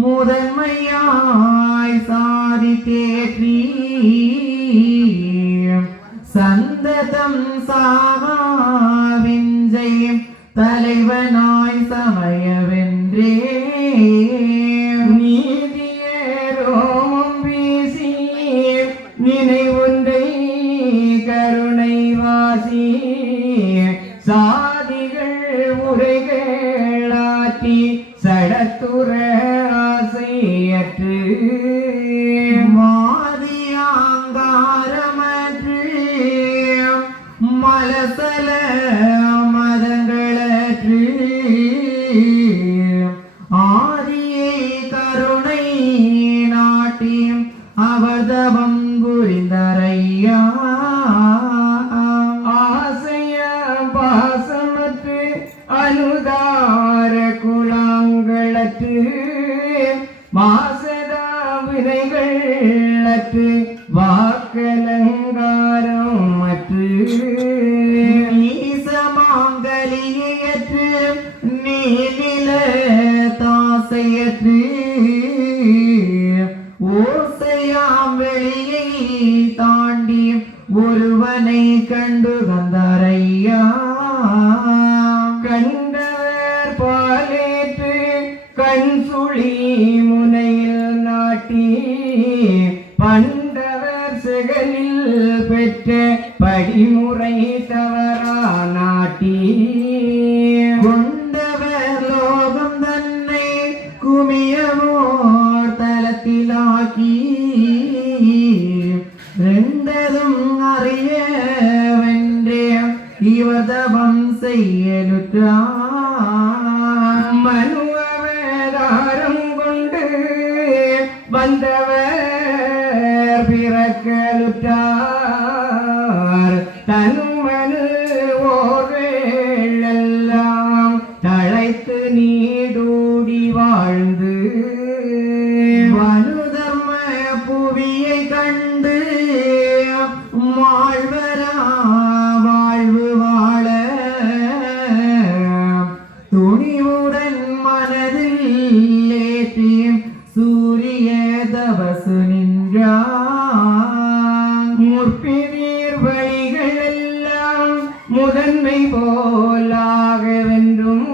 முதன்மையாய் சாதி தேற்றி சந்ததம் சாவிஞ்சை தலைவனாய் சமயவென்றே நீதியரோ உரைகளாற்றி சடத்துற ஆசையற்று மாதியாங்காரமற்று மலசல மதங்களற்று ஆதியை கருணை நாட்டி அவர்தவம் புரிந்தரையா ஆசைய பாசமற்று அனுதார குளங்களற்று மாசதா வினைகளற்று வாக்கலங்காரம் மற்று நீசமாங்கலியற்று நீல தாசையற்று ஓசையாம் வெளியை தாண்டி ஒருவனை கண்டு வந்தாரையா கண்டவர் பாலேற்று கண் சுழி முனையில் நாட்டி பண்டவர் செகலில் பெற்ற படிமுறை தவறா நாட்டி கொண்டவர் லோகம் தன்னை குமியவோர் தலத்திலாக்கி ரெண்டதும் அறிய வென்றே இவதவம் செய்யலுற்றார் மனுவதாரம் கொண்டு வந்தவர் பிறக்கலுற்றார் தனுமனு ஓரெல்லாம் தழைத்து நீடூடி வாழ்ந்து மனுதர்ம புவியை கண்டு வாழ்வரா வாழ்வு வாழ துணிவுடன் மனதில் ஏற்றி சூரிய தவசு நின்றான் முற்பிதீர் வழிகள் எல்லாம் முதன்மை போலாக வென்றும்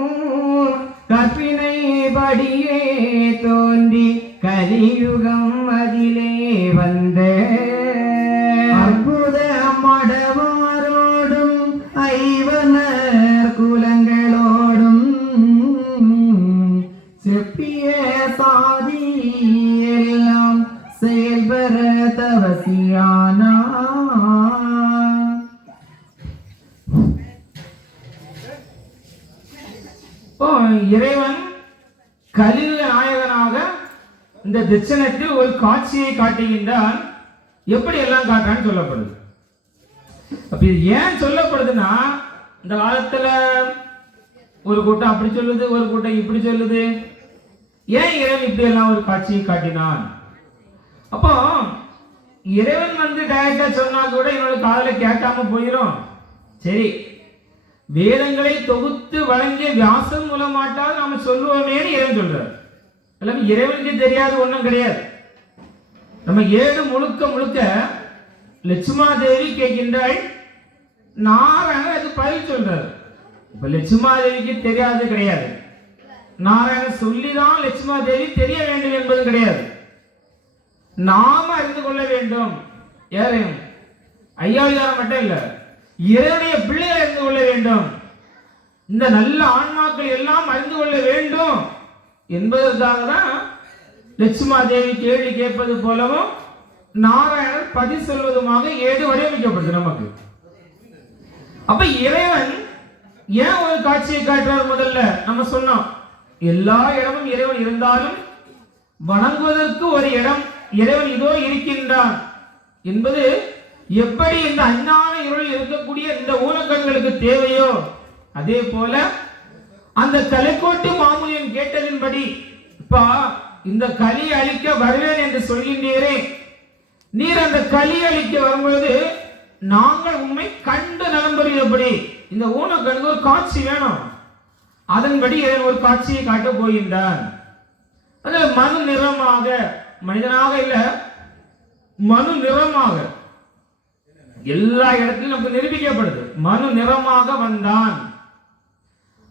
கற்பினை படியே தோன்றி கலியுகம் அதிலே வந்த அற்புத மடவாரோடும் ஐவனர் குலங்களோடும் செப்பிய சாதி எல்லாம் செயல்பெற தவசியானா இறைவன் கலியுக நாயகனாக இந்த தட்சணத்தில் ஒரு காட்சியை காட்டுகின்றான். எப்படி எல்லாம் காட்டுறான்னு சொல்லப்படுது. அப்ப இது ஏன் சொல்லப்படுதுன்னா, இந்த காலத்துல ஒரு கூட்டம் அப்படி சொல்லுது, ஒரு கூட்டம் இப்படி சொல்லுது. ஏன் இறைவன் இப்படி எல்லாம் ஒரு காட்சியை காட்டினான்? அப்போ இறைவன் வந்து டைரக்டா சொன்னா கூட என்னோட காதல கேட்காம போயிடும். சரி, வேதங்களை தொகுத்து வழங்கிய வியாசம் மூலமாட்டால் நாம சொல்லுவோமேன்னு இறைவன் சொல்றார். எல்லாமே இறைவனுக்கு தெரியாத ஒண்ணும் கிடையாது. நம்ம ஏடு முழுக்க முழுக்க லட்சுமா தேவி கேட்கின்றாள், நாராயணன் அதுக்கு பதில் சொல்றாரு. இப்ப லட்சுமா தேவிக்கு தெரியாது கிடையாது, நாராயணன் சொல்லிதான் லட்சுமா தேவி தெரிய வேண்டும் என்பது கிடையாது. நாம அறிந்து கொள்ள வேண்டும். யாரையும் ஐயாவிதாரம் மட்டும் இல்ல, இறைவனுடைய பிள்ளைகளை அறிந்து கொள்ள வேண்டும். இந்த நல்ல ஆன்மாக்கள் எல்லாம் அறிந்து கொள்ள வேண்டும் என்பதற்காக தான் லட்சுமா தேவி கேள்வி கேட்பது போலவும் நாராயணன் பதில் சொல்வதுமாக ஏடு வடிவமைக்கப்படுது நமக்கு. அப்ப இறைவன் ஏன் ஒரு காட்சியை காட்டுறார்? முதல்ல நம்ம சொன்னோம், எல்லா இடமும் இறைவன் இருந்தாலும் வணங்குவதற்கு ஒரு இடம் இறைவன் இதோ இருக்கின்றான் என்பது எப்படி இந்த அஞ்ஞான இருளில் இருக்கக்கூடிய இந்த ஊனக்கண்களுக்கு தேவையோ, அதே போல அந்த கலைக்கோட்டு மாமுனியன் கேட்டதின்படி, இப்ப இந்த கலி அழிக்க வருவேன் என்று சொல்கின்றீரே, நீர் அந்த கலி அழிக்க வரும்போது நாங்கள் உண்மை கண்டு நலம் பெறுகிறபடி இந்த ஊனக்கண்ணுக்கு ஒரு காட்சி வேணும். அதன்படி இறைவன் ஒரு காட்சியை காட்ட போகின்றான். அது மனு நிறமாக, மனிதனாக இல்ல, மனு நிறமாக எல்லா இடத்திலும் நமக்கு நிரூபிக்கப்படுது. மனு நிறமாக வந்தான்.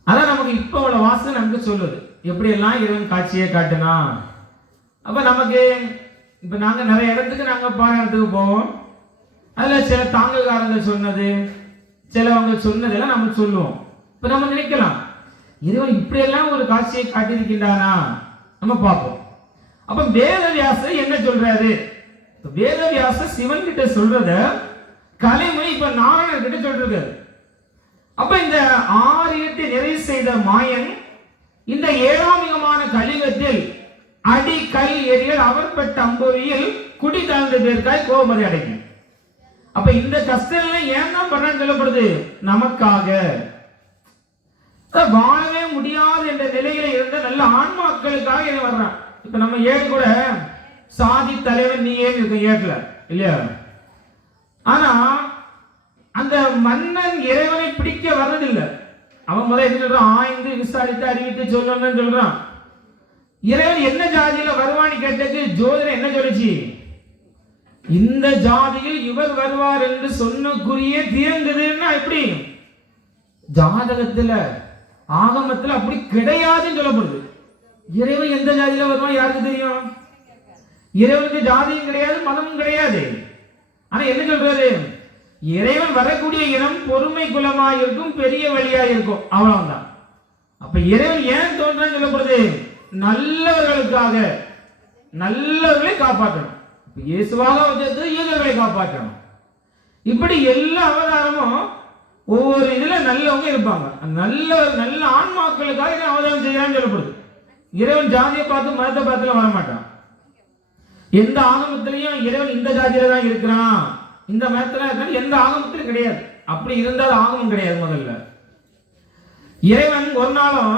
அதான் நமக்கு இப்ப உள்ள வாசனை நமக்கு சொல்லுது எப்படி எல்லாம் இறைவன் காட்சியை காட்டினா. அப்ப நமக்கு இப்ப நாங்க நிறைய இடத்துக்கு நாங்க பாராயணத்துக்கு போவோம். அதுல சில தாங்கல்காரங்க சொன்னது, சிலவங்க சொன்னதெல்லாம் நம்ம சொல்லுவோம். இப்ப நம்ம நினைக்கலாம், இறைவன் இப்படியெல்லாம் ஒரு காட்சியை காட்டியிருக்கின்றானா நம்ம பார்ப்போம். அப்ப வேதவியாசர் என்ன சொல்றாரு? வேதவியாசர் சிவன் கிட்ட சொல்றத கலைமணி இப்ப நாராயணர் கிட்ட சொல்றாரு. அப்ப இந்த ஆரியத்தை நிறைவு செய்த மாயன் இந்த ஏழாமிகமான கலியுகத்தில் அடி கல் எரியல் அவர் பெற்ற அம்பொறியில் குடி தாழ்ந்த பேருக்காய் கோபமதி அடைக்கும். அப்ப இந்த கஷ்டம் ஏன் தான் பண்றான்னு சொல்லப்படுது? நமக்காக. வாழவே முடியாது என்ற நிலையில இருந்த நல்ல ஆன்மாக்களுக்காக என்ன வர்றான். இப்ப நம்ம ஏழு கூட சாதி தலைவன் நீ ஏன் இருக்க ஏற்கல இல்லையா? ஆனா அந்த மன்னன் இறைவனை பிடிக்க வர்றதில்லை. அவன் முதல்ல என்ன சொல்றான்? ஆய்ந்து விசாரித்து அறிவித்து சொல்லணும்னு சொல்றான். இறைவன் என்ன ஜாதியில வருவான்னு கேட்டது ஜோதிடம் என்ன சொல்லுச்சு? இந்த ஜாதியில் இவர் வருவார் என்று சொன்னக்குரிய தீர்ந்ததுன்னா எப்படி? ஜாதகத்துல ஆகமத்துல அப்படி கிடையாதுன்னு சொல்லப்படுது. இறைவன் எந்த ஜாதியில வருவான் யாருக்கு தெரியும்? இறைவனுக்கு ஜாதியும் கிடையாது, மதமும் கிடையாது. ஆனா என்ன சொல்றாரு? இறைவன் வரக்கூடிய இனம் பொறுமை குலமா இருக்கும், பெரிய வழியா இருக்கும், அவ்வளவுதான். அப்ப இறைவன் ஏன் தோன்றான்னு சொல்லப்படுது? நல்லவர்களுக்காக, நல்லவர்களை காப்பாற்றணும். இயேசுவாக வச்சது யூதர்களை காப்பாற்றணும். இப்படி எல்லா அவதாரமும் ஒவ்வொரு இதுல நல்லவங்க இருப்பாங்க. நல்ல ஆன்மாக்களுக்காக அவதாரம் செய்யறான்னு சொல்லப்படுது. இறைவன் ஜாதியை பார்த்து மதத்தை பார்த்துல வரமாட்டான். எந்த ஆகமத்திலையும் இறைவன் இந்த ஜாதியில தான் இருக்கிறான், இந்த மதத்துல இருக்க எந்த ஆகமத்திலும் கிடையாது. அப்படி இருந்தால் ஆகமம் கிடையாது. முதல்ல இறைவன் ஒரு நாளும்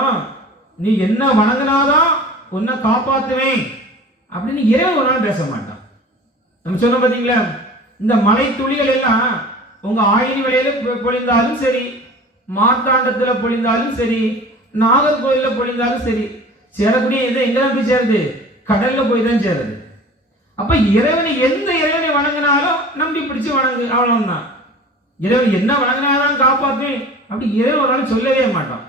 நீ என்ன வணங்கினாதான் உன்னை காப்பாத்துவேன் அப்படின்னு இறைவன் ஒரு நாள் பேச மாட்டான். நம்ம சொன்ன பாத்தீங்களா, இந்த மலை துளிகள் எல்லாம் உங்க ஆயினி வலையில பொழிந்தாலும் சரி, மார்த்தாண்டத்துல பொழிந்தாலும் சரி, நாகர்கோயில பொழிந்தாலும் சரி, சேரக்கூடிய இதை எங்கதான் போய் சேருது? கடல்ல போய் தான் சேருது. அப்ப இறைவனை எந்த இறைவனை வணங்கினாலும் நம்பி பிடிச்சு வணங்கு, அவ்வளவுதான். இறைவன் என்ன வணங்கினாதான் காப்பாற்றுவேன் அப்படி இறைவன் ஒரு நாள் சொல்லவே மாட்டான்.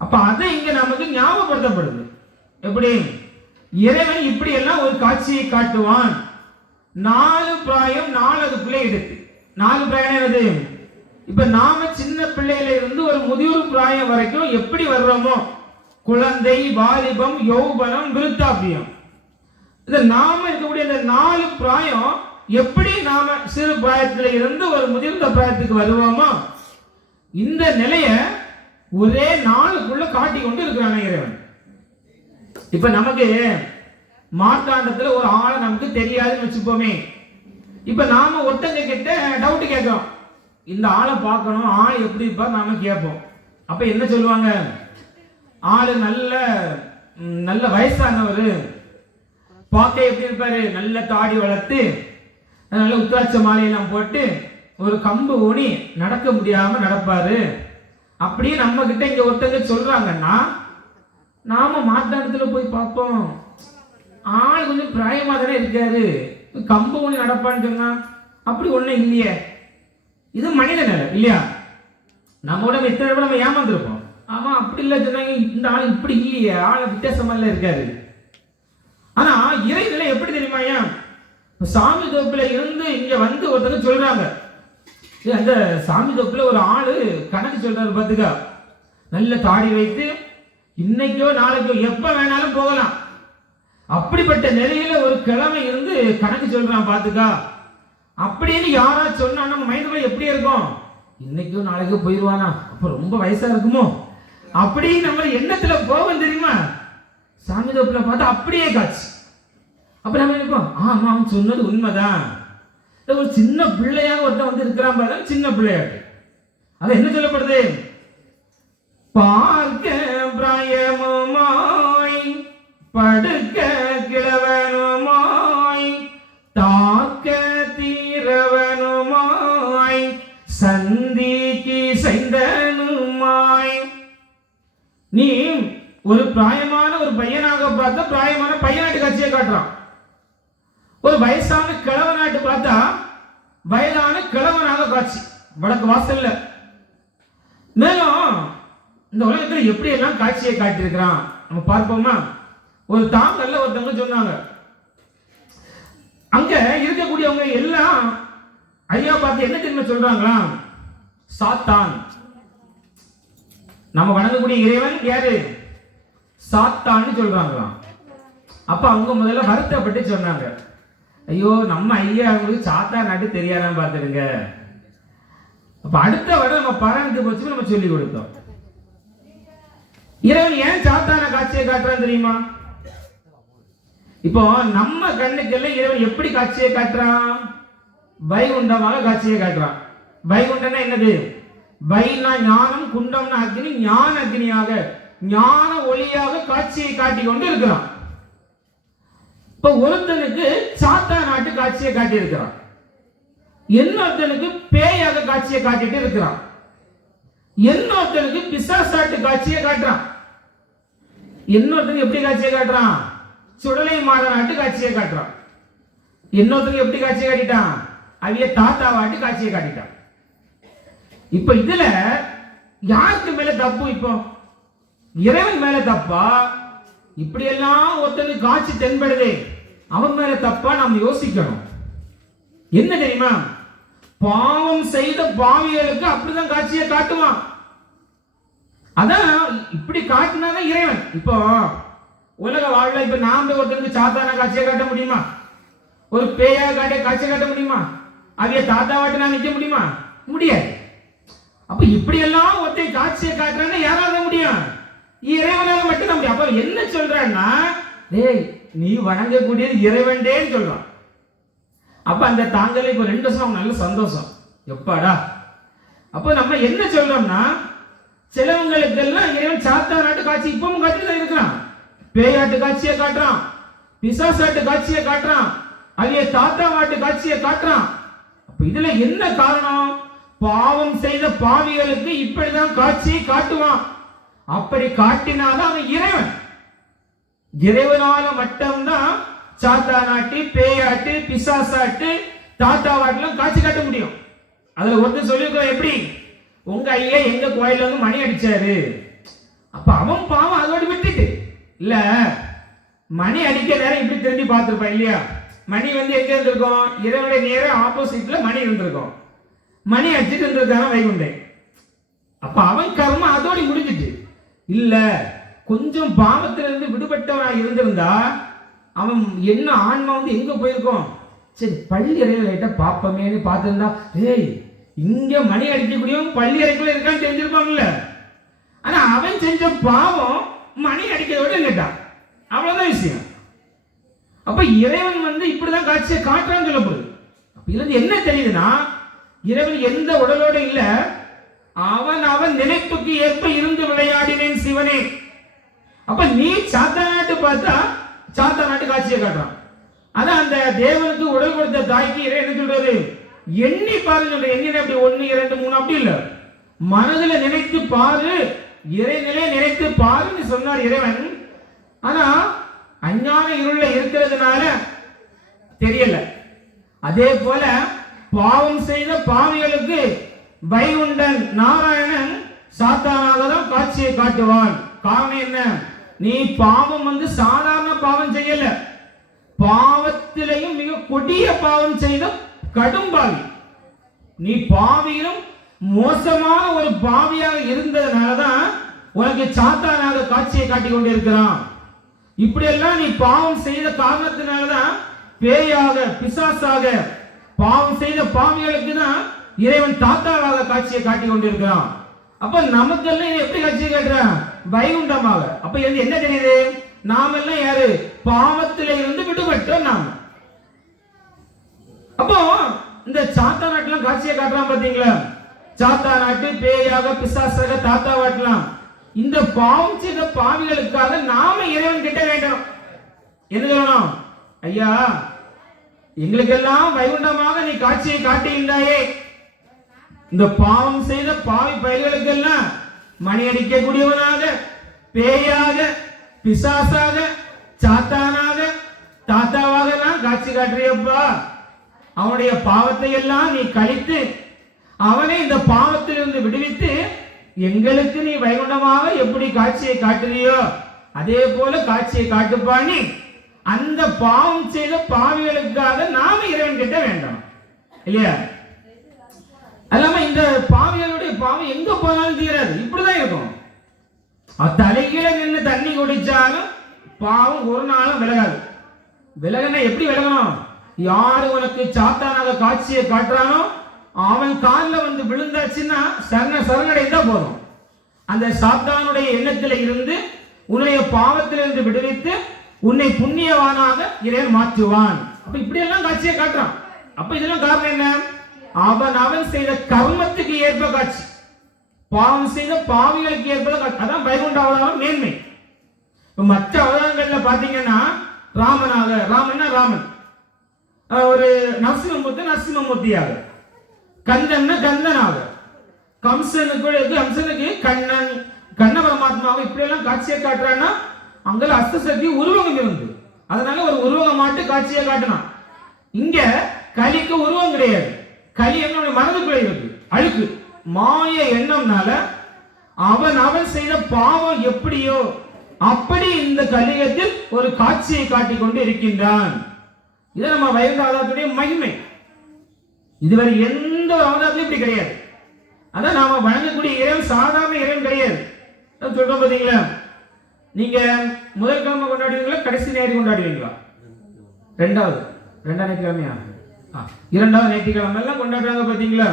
அப்ப அதை இங்க நமக்கு ஞாபகப்படுத்தப்படுது. எப்படி இறைவன் இப்படி எல்லாம் ஒரு காட்சியை காட்டுவான். 4 பிராயம் 4 அதுக்குள்ளே எடுத்து 4 பிராயம் என்னது? இப்ப நாம சின்ன பிள்ளையில இருந்து ஒரு முதியோர் பிராயம் வரைக்கும் எப்படி வர்றோமோ, குழந்தை, வாலிபம், யௌவனம், விருத்தாபியம், இந்த நாம இருக்கக்கூடிய இந்த 4 பிராயம் எப்படி நாம சிறு பிராயத்துல இருந்து ஒரு முதிர்ந்த பிராயத்துக்கு வருவோமோ, இந்த நிலைய ஒரே நாளுக்குள்ள காட்டி கொண்டு இருக்கிறான இறைவன். இப்ப நமக்கு மார்த்தாண்டத்துல ஒரு ஆளை நமக்கு தெரியாதுன்னு வச்சுப்போமே. இப்ப நாம ஒருத்தங்க கிட்ட டவுட் கேட்கிறோம், இந்த ஆளை பார்க்கணும், ஆள் எப்படி இருப்பா நாம கேட்போம். அப்ப என்ன சொல்லுவாங்க? ஆளு நல்ல வயசானவர், பார்க்க எப்படி இருப்பாரு? நல்ல தாடி வளர்த்து, நல்ல உத்திராட்ச மாலையெல்லாம் போட்டு, ஒரு கம்பு ஊனி நடக்க முடியாம நடப்பாரு. அப்படியே நம்ம கிட்ட இங்க ஒருத்தங்க சொல்றாங்கன்னா நாம மாத்தாண்டத்துல போய் பார்ப்போம், ஆள் கொஞ்சம் பிராயமா தானே இருக்காரு, கம்பு ஊனி நடப்பான்னு சொன்னா அப்படி ஒண்ணும் இல்லையே. இது மனித நிலை இல்லையா? நம்மோட எத்தனை நம்ம ஏமாந்துருப்போம். ஆமா அப்படி இல்லை சொன்னாங்க, இந்த ஆள் இப்படி இல்லையே, ஆள் வித்தியாசமா இருக்காரு. ஆனா இறைநிலை எப்படி தெரியுமாயா? சாமி தோப்புல இருந்து இங்க வந்து ஒருத்தங்க சொல்றாங்க, அந்த சாமி தோப்புல ஒரு ஆளு கணக்கு சொல்றாரு பாத்துக்கா, நல்ல தாடி வைத்து இன்னைக்கோ நாளைக்கோ எப்ப வேணாலும் போகலாம், அப்படிப்பட்ட நிலையில ஒரு கிழமை இருந்து கணக்கு சொல்றான் பாத்துக்கா அப்படின்னு யாரா சொன்னா நம்ம மைண்டுக்குள்ள எப்படி இருக்கும்? இன்னைக்கோ நாளைக்கோ போயிடுவானா, அப்ப ரொம்ப வயசா இருக்குமோ அப்படின்னு நம்ம எண்ணத்துல போவோம் தெரியுமா? சாமி தோப்புல பார்த்தா அப்படியே காட்சி. அப்ப நம்ம நினைப்போம், ஆமா அவன் சொன்னது உண்மைதான். ஒரு சின்ன பிள்ளையாக ஒருத்தன் வந்து இருக்கிறான் பாரு, சின்ன பிள்ளையாட்டு. அது என்ன சொல்லப்படுது? பார்க்க பிராயமுமாய் படுக்க கிழவனுமாய் தாக்க தீரவனுமாய் சந்திக்கு சைந்தனுமாய். நீ ஒரு பிராயமான ஒரு பையனாக பார்த்தா பிராயமான பையனாட்டு காட்சியை காட்டுறான். ஒரு வயசான கிழவனாட்டு பார்த்தா வயதான கிழவனாக காட்சி வடக்கு வாசல்ல. மேலும் இந்த உலகத்துல எப்படி எல்லாம் காட்சியை காட்டியிருக்கிறான் நம்ம பார்ப்போமா? ஒரு தாங்கல்ல ஒருத்தவங்க சொன்னாங்க, அங்க இருக்கக்கூடியவங்க எல்லாம் ஐயா பார்த்து என்ன தெரியுமா சொல்றாங்களா? சாத்தான். நம்ம வணங்கக்கூடிய இறைவன் யாரு? சாத்தான்னு சொல்றாங்களாம். அப்ப அவங்க முதல்ல வருத்தப்பட்டு சொன்னாங்க, ஐயோ நம்ம ஐயா அவங்களுக்கு சாத்தா நாட்டு தெரியாதான் பார்த்துடுங்க. அப்ப அடுத்த வருடம் நம்ம பராமரித்து போச்சு நம்ம சொல்லி கொடுத்தோம். இறைவன் ஏன் சாத்தான காட்சியை காட்டுறான்னு தெரியுமா? இப்போ நம்ம கண்ணுக்கெல்லாம் இறைவன் எப்படி காட்சியை காட்டுறான்? வைகுண்டமாக காட்சியை காட்டுறான். வைகுண்டம்னா என்னது? வைனா ஞானம், குண்டம்னா அக்னி, ஞான அக்னியாக ஞான ஒளியாக காட்சியை காட்டி கொண்டு இருக்கிறான். இப்ப ஒருத்தனுக்கு சாத்தா நாட்டு காட்சியை காட்டி இருக்கிறான், இன்னொருத்தனுக்கு பேயாக காட்சியை காட்டிட்டு இருக்கிறான், இன்னொருத்தனுக்கு பிசாசாட்டு காட்சியை காட்டுறான், இன்னொருத்தனுக்கு எப்படி காட்சியை காட்டுறான்? சுடலை மாத நாட்டு காட்சியை காட்டுறான், இன்னொருத்தனுக்கு எப்படி காட்சியை காட்டிட்டான்? அவைய தாத்தாவாட்டு காட்சியை காட்டிட்டான். இப்ப இதுல யாருக்கு மேல தப்பு? இப்போ இறைவன் மேல தப்பா? இப்படி எல்லாம் ஒருத்தனுக்கு காட்சி தென்படுதே, அவன் மேல தப்பா? நாம் யோசிக்கணும். என்ன தெரியுமா? பாவம் செய்த பாவிகளுக்கு அப்படிதான் காட்சியை காட்டுவான். அதான் இப்படி காட்டினாதான் இறைவன். இப்போ உலக வாழ்ல இப்ப நாம ஒருத்தனுக்கு சாத்தான காட்சியை காட்ட முடியுமா? ஒரு பேயா காட்ட காட்சியை காட்ட முடியுமா? அவைய தாத்தா வாட்டு நான் நிக்க முடியுமா? முடியாது. அப்ப இப்படி எல்லாம் ஒருத்தை காட்சியை காட்டுறான்னு யாரால முடியும்? இறைவனால மட்டும் முடியும். அப்ப என்ன சொல்றான்னா, டேய் நீ வணங்கக்கூடியது இறைவன்டேன்னு சொல்றான். அப்ப அந்த தாங்களே இப்ப 2 வருஷம் நல்ல சந்தோஷம், எப்பாடா. அப்ப நம்ம என்ன சொல்றோம்னா, சிலவங்களுக்கு எல்லாம் இறைவன் சாத்தா நாட்டு காட்சி இப்பவும் காட்டிட்டு இருக்கிறான். பேயாட்டு காட்சியை காட்டுறான், பிசாசாட்டு காட்சியை காட்டுறான், அவைய தாத்தா வாட்டு காட்சியை காட்டுறான். அப்ப இதுல என்ன காரணம்? பாவம் செய்த பாவிகளுக்கு இப்படிதான் காட்சியை காட்டுவான். அப்படி காட்டினாலும் அவன் இறைவன். இறைவனால மட்டும்தான் சாத்தா நாட்டி, பேயாட்டு, பிசாசாட்டு, தாத்தா வாட்டுலாம் காட்சி காட்ட முடியும். அதுல ஒருத்தர் சொல்லியிருக்கோம், எப்படி உங்க ஐயா எங்க கோயில வந்து மணி அடிச்சாரு. அப்ப அவன் பாவம் அதோடு விட்டுட்டு இல்ல, மணி அடிக்க நேரம் இப்படி திரும்பி பார்த்திருப்பான் இல்லையா? மணி வந்து எங்க இருந்திருக்கும்? இறைவனுடைய நேர ஆப்போசிட்ல மணி இருந்திருக்கும். மணி அடிச்சுட்டு இருந்திருக்கான வைகுண்டே. அப்ப அவன் கர்மம் அதோடு முடிஞ்சிட்டு. இல்ல கொஞ்சம் பாவத்திலிருந்து விடுபட்டவனா இருந்திருந்தா அவன் என்ன ஆன்மா வந்து எங்க போயிருக்கும்? சரி பள்ளி அறையில லைட்டா பாப்பமேன்னு பார்த்திருந்தா, ஏய் இங்க மணி அடிக்கக்கூடியவன் பள்ளி அறைக்குள்ள இருக்கான்னு தெரிஞ்சிருப்பாங்கல்ல. ஆனா அவன் செஞ்ச பாவம் மணி அடிக்கிறதோட இல்லட்டான், அவ்வளவுதான் விஷயம். அப்ப இறைவன் வந்து இப்படிதான் காட்சியை காட்டுறான்னு சொல்லப்படுது. அப்ப இதுல இருந்து என்ன தெரியுதுன்னா, இறைவன் எந்த உடலோட இல்ல, அவன் நினைப்புக்கு ஏற்ப இருந்து விளையாடினேன் சிவனே. அப்ப நீ சாத்தா நாட்டு பார்த்தா சாத்தா நாட்டு காட்சியை காட்டுறான். அதான் அந்த தேவனுக்கு உடல் கொடுத்த தாய்க்கு இறைவன் என்ன சொல்றது? எண்ணி பாரு சொல்ற. எண்ணின அப்படி 1 2 3 அப்படி இல்ல, மனதுல நினைத்து பாரு, இறைநிலை நினைத்து பாருன்னு சொன்னார் இறைவன். ஆனா அஞ்ஞான இருள இருக்கிறதுனால தெரியல. அதே போல பாவம் செய்த பாவிகளுக்கு வைகுண்டன் நாராயணன் சாத்தானாக தான் காட்சியை காட்டுவான். காரணம் என்ன? நீ பாவம் வந்து சாதாரண பாவம் செய்யல, பாவத்திலையும் மிக கொடிய பாவம் செய்த கடும் பாவி. நீ பாவியிலும் மோசமான ஒரு பாவியாக இருந்ததுனாலதான் உனக்கு சாத்தானாக காட்சியை காட்டி கொண்டிருக்கிறான். இப்படி எல்லாம் நீ பாவம் செய்த காரணத்தினாலதான் பேயாக, பிசாசாக பாவம் செய்த பாவிகளுக்கு தான் இறைவன் தாத்தாவாக காட்சியை காட்டி கொண்டிருக்கிறான். அப்ப நமக்கெல்லாம் எப்படி காட்சியை காட்டுறான்? வைகுண்டமாக. அப்ப இது என்ன தெரியுது? நாம எல்லாம் யாரு? பாவத்தில இருந்து விடுபட்டோம் நாம. அப்போ இந்த சாத்தா நாட்டுலாம் காட்சியை காட்டுறான் பாத்தீங்களா? சாத்தா நாட்டு, பேயாக, பிசாசாக, தாத்தா வாட்டலாம். இந்த பாவம் செய்த பாவிகளுக்காக நாம இறைவன் கிட்ட வேண்டும். என்ன சொல்லணும்? ஐயா எங்களுக்கெல்லாம் வைகுண்டமாக நீ காட்சியை காட்டியிருந்தாயே, இந்த பாவம் செய்த பாவி பயல்களுக்கெல்லாம் மணி அடிக்கக்கூடியவனாக, பேயாக, பிசாசாக, சாத்தானாக, தாத்தாவாக எல்லாம் காட்சி காட்டுறியப்பா. அவனுடைய பாவத்தை எல்லாம் நீ கழித்து அவனை இந்த பாவத்திலிருந்து விடுவித்து எங்களுக்கு நீ வைகுண்டமாக எப்படி காட்சியை காட்டுறியோ அதே போல காட்சியை காட்டுப்பானி. அந்த பாவம் செய்த பாவிகளுக்காக நாம இறைவன் கிட்ட வேண்டாம் இல்லையா? அல்லாம இந்த பாவிகளுடைய பாவம் எங்க போனாலும் தீராது, இப்படிதான் இருக்கும். தலைகீழ நின்று தண்ணி குடிச்சாலும் பாவம் ஒரு நாளும் விலகாது. விலகனா எப்படி விலகணும்? யாரு உனக்கு சாத்தானாக காட்சியை காட்டுறானோ அவன் காலில் வந்து விழுந்தாச்சுன்னா சரணடைந்தா போதும். அந்த சாத்தானுடைய எண்ணத்தில் இருந்து உன்னுடைய பாவத்திலிருந்து விடுவித்து உன்னை புண்ணியவானாக இறைவன் மாற்றுவான். அப்ப இப்படி எல்லாம் காட்சியை காட்டுறான். அப்ப இதெல்லாம் காரணம் என்ன? அவன் செய்த கர்மத்துக்கு ஏற்ப காட்சி, பாவம் செய்த பாவிகளுக்கு ஏற்ப காட்சி. அதான் வைகுண்ட அவதாரம் மேன்மை. மற்ற அவதாரங்கள்ல பாத்தீங்கன்னா ராமன் ஒரு நரசிம்மமூர்த்தியாக, கந்தனாக, கம்சனுக்கு கண்ண பரமாத்மாவை இப்படி எல்லாம் காட்சியை காட்டுறான்னா அங்க அஸ்தசக்தி உருவகம் இருந்து அதனால ஒரு உருவகம் மாட்டு காட்சியை காட்டினான். இங்க கலிக்கு உருவம் கிடையாது. கலி என்னுடைய மனதுக்குள்ள இருக்கு, அழுக்கு மாய எண்ணம்னால அவன் செய்த பாவம் எப்படியோ அப்படி இந்த கலிகத்தில் ஒரு காட்சியை காட்டிக் கொண்டு இருக்கின்றான். இது நம்ம வைகுண்ட அவதாரத்துடைய மகிமை. இதுவரை எந்த அவதாரத்திலும் இப்படி கிடையாது. அதான் நாம வழங்கக்கூடிய இறைவன் சாதாரண இறைவன் கிடையாது. சொல்றோம் பாத்தீங்களா, நீங்க முதல் கிழமை கொண்டாடுவீங்களா கடைசி ஞாயிறு கொண்டாடுவீங்களா? ரெண்டாவது ஞாயிற்றுக்கிழமையா? இரண்டாவது ஞாயிற்றுக்கிழமை எல்லாம் கொண்டாடுறாங்க பாத்தீங்களா?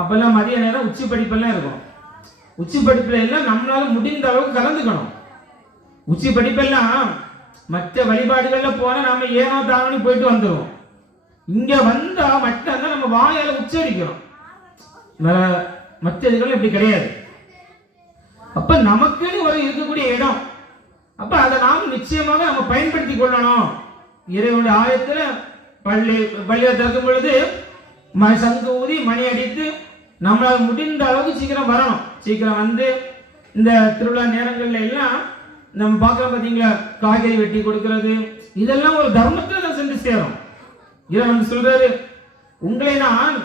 அப்பெல்லாம் மதிய நேரம் உச்சி படிப்பெல்லாம் இருக்கும். உச்சி படிப்புல எல்லாம் நம்மளால முடிந்த அளவுக்கு கலந்துக்கணும். உச்சி படிப்பெல்லாம் மற்ற வழிபாடுகள்ல போனா நாம ஏனோ தானோன்னு போயிட்டு வந்துடும். இங்க வந்தா மட்டும்தான் நம்ம வாயால உச்சரிக்கிறோம். மற்ற இதுகள் இப்படி கிடையாது. அப்ப நமக்குன்னு ஒரு இருக்கக்கூடிய இடம். அப்ப அதை நாம் நிச்சயமாக நம்ம பயன்படுத்தி கொள்ளணும். இறைவனுடைய ஆலயத்துல பள்ளியை திறக்கும் பொழுது சங்கு ஊதி மணி அடித்து நம்மளால் முடிந்த அளவுக்கு சீக்கிரம் வரணும். சீக்கிரம் வந்து இந்த திருவிழா நேரங்கள்ல எல்லாம் நம்ம பார்க்கலாம் பாத்தீங்களா, காய்கறி வெட்டி கொடுக்கிறது இதெல்லாம் ஒரு தர்மத்துல தான் சென்று சேரும். இறைவன் சொல்றாரு, உங்களை நான்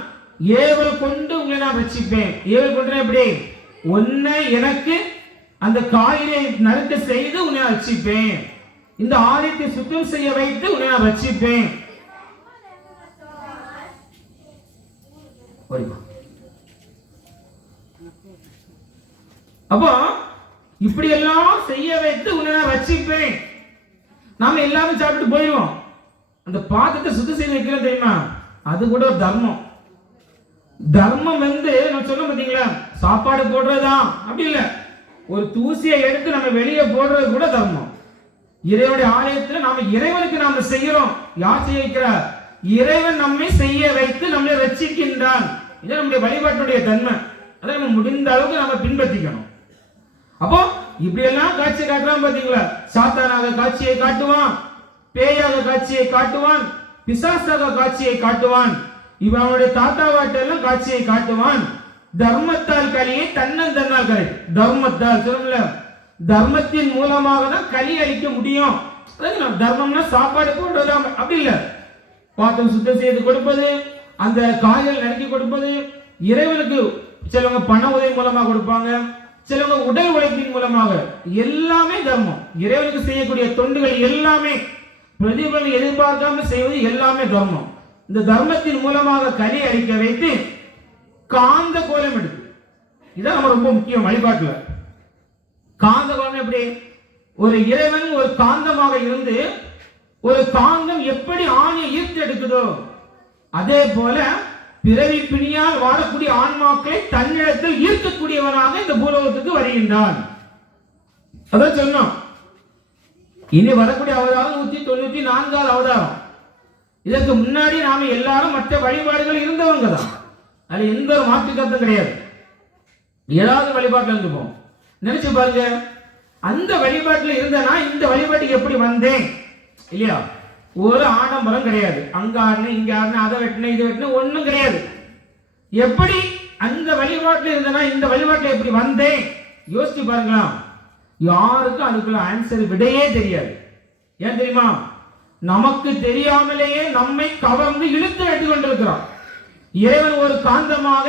ஏவல் கொண்டு உங்களை நான் ரட்சிப்பேன். ஏவல் கொண்டு எப்படி? உன்னை எனக்கு அந்த காயினை நறுக்க செய்து உன்னை ரட்சிப்பேன். இந்த ஆலயத்தை சுத்தம் செய்ய வைத்து உன்னை நான் ரட்சிப்பேன். அப்போ இப்படி எல்லாம் செய்ய வைத்து உன்னை நான் ரட்சிப்பேன். நாம எல்லாரும் சாப்பிட்டு போயிடுவோம். அந்த பாத்திரத்தை சுத்தம் செய்து வைக்கிறோம் தெரியுமா, அது கூட ஒரு தர்மம். தர்மம் வந்து நான் சொல்ல பாத்தீங்களா, சாப்பாடு போடுறதுதான் அப்படி இல்ல, ஒரு தூசியை எடுத்து நம்ம வெளியே போடுறது கூட தர்மம். இறைவனுடைய ஆலயத்துல நாம இறைவனுக்கு நாம செய்யறோம். யார் செய்ய வைக்கிறார்? இறைவன் நம்மை செய்ய வைத்து நம்மை ரட்சிக்கின்றான். இது நம்முடைய வழிபாட்டுடைய தன்மை. அதை நம்ம முடிந்த அளவுக்கு நாம பின்பற்றிக்கணும். அப்போ இப்படி எல்லாம் காட்சி காட்டுறான் பாத்தீங்களா. சாத்தானாக காட்சியை காட்டுவான், பேயாக காட்சியை காட்டுவான், பிசாசாக காட்சியை காட்டுவான், இவனுடைய தாத்தாவாட்டெல்லாம் காட்சியை காட்டுவான். தர்மத்தால் கலியை தன்னந்தன்னால் கரை. தர்மத்தால் சொல்லுங்கள, தர்மத்தின் மூலமாக தான் கலி அளிக்க முடியும். தர்மம்னா சாப்பாடு போடுறதா அப்படி இல்ல, பாத்திரம் சுத்தம் செய்து கொடுப்பது, அந்த காய்கள் நறுக்கி கொடுப்பது, இறைவனுக்கு சிலவங்க பண உதவி மூலமா கொடுப்பாங்க, சிலவங்க உடல் உழைப்பின் மூலமாக, எல்லாமே தர்மம். இறைவனுக்கு செய்யக்கூடிய தொண்டுகள் எல்லாமே பிரதிபலன் எதிர்பார்க்காம செய்வது எல்லாமே தர்மம். இந்த தர்மத்தின் மூலமாக கலி அளிக்க வைத்து காந்த கோலம் எடுத்து, இதான் நம்ம ரொம்ப முக்கியம் வழிபாட்டுல. காந்த கோலம் எப்படி? ஒரு இறைவன் ஒரு காந்தமாக இருந்து ஒரு காந்தம் எப்படி ஆணியை ஈர்த்து எடுக்குதோ அதே போல பிறவி பிணியால் வாழக்கூடிய ஆன்மாக்களை தன்னிடத்தில் ஈர்க்கக்கூடியவனாக இந்த பூலோகத்துக்கு வருகின்றான். அதான் சொன்னோம். இனி வரக்கூடிய அவதாரம் 194வது அவதாரம். இதற்கு முன்னாடி நாம எல்லாரும் மற்ற வழிபாடுகள் இருந்தவங்க தான். அது எந்த ஒரு மாற்று கருத்தும் கிடையாது. ஏதாவது வழிபாட்டில் இருந்துப்போம். நினைச்சு பாருங்க, அந்த வழிபாட்டில் இருந்தனா இந்த வழிபாட்டுக்கு எப்படி வந்தேன் இல்லையா? ஒரு ஆடம்பரம் கிடையாது. அங்க ஆடுன இங்க ஆடுன அதை வெட்டின இது வெட்டின ஒன்றும் கிடையாது. எப்படி அந்த வழிபாட்டில் இருந்தனா இந்த வழிபாட்டில் எப்படி வந்தேன் யோசிச்சு பாருங்களா. யாருக்கும் அதுக்குள்ள ஆன்சர் விடையே தெரியாது. ஏன் தெரியுமா? நமக்கு தெரியாமலேயே நம்மை கவர்ந்து இழுத்து வெட்டி கொண்டிருக்கிறான். இறைவன் ஒரு காந்தமாக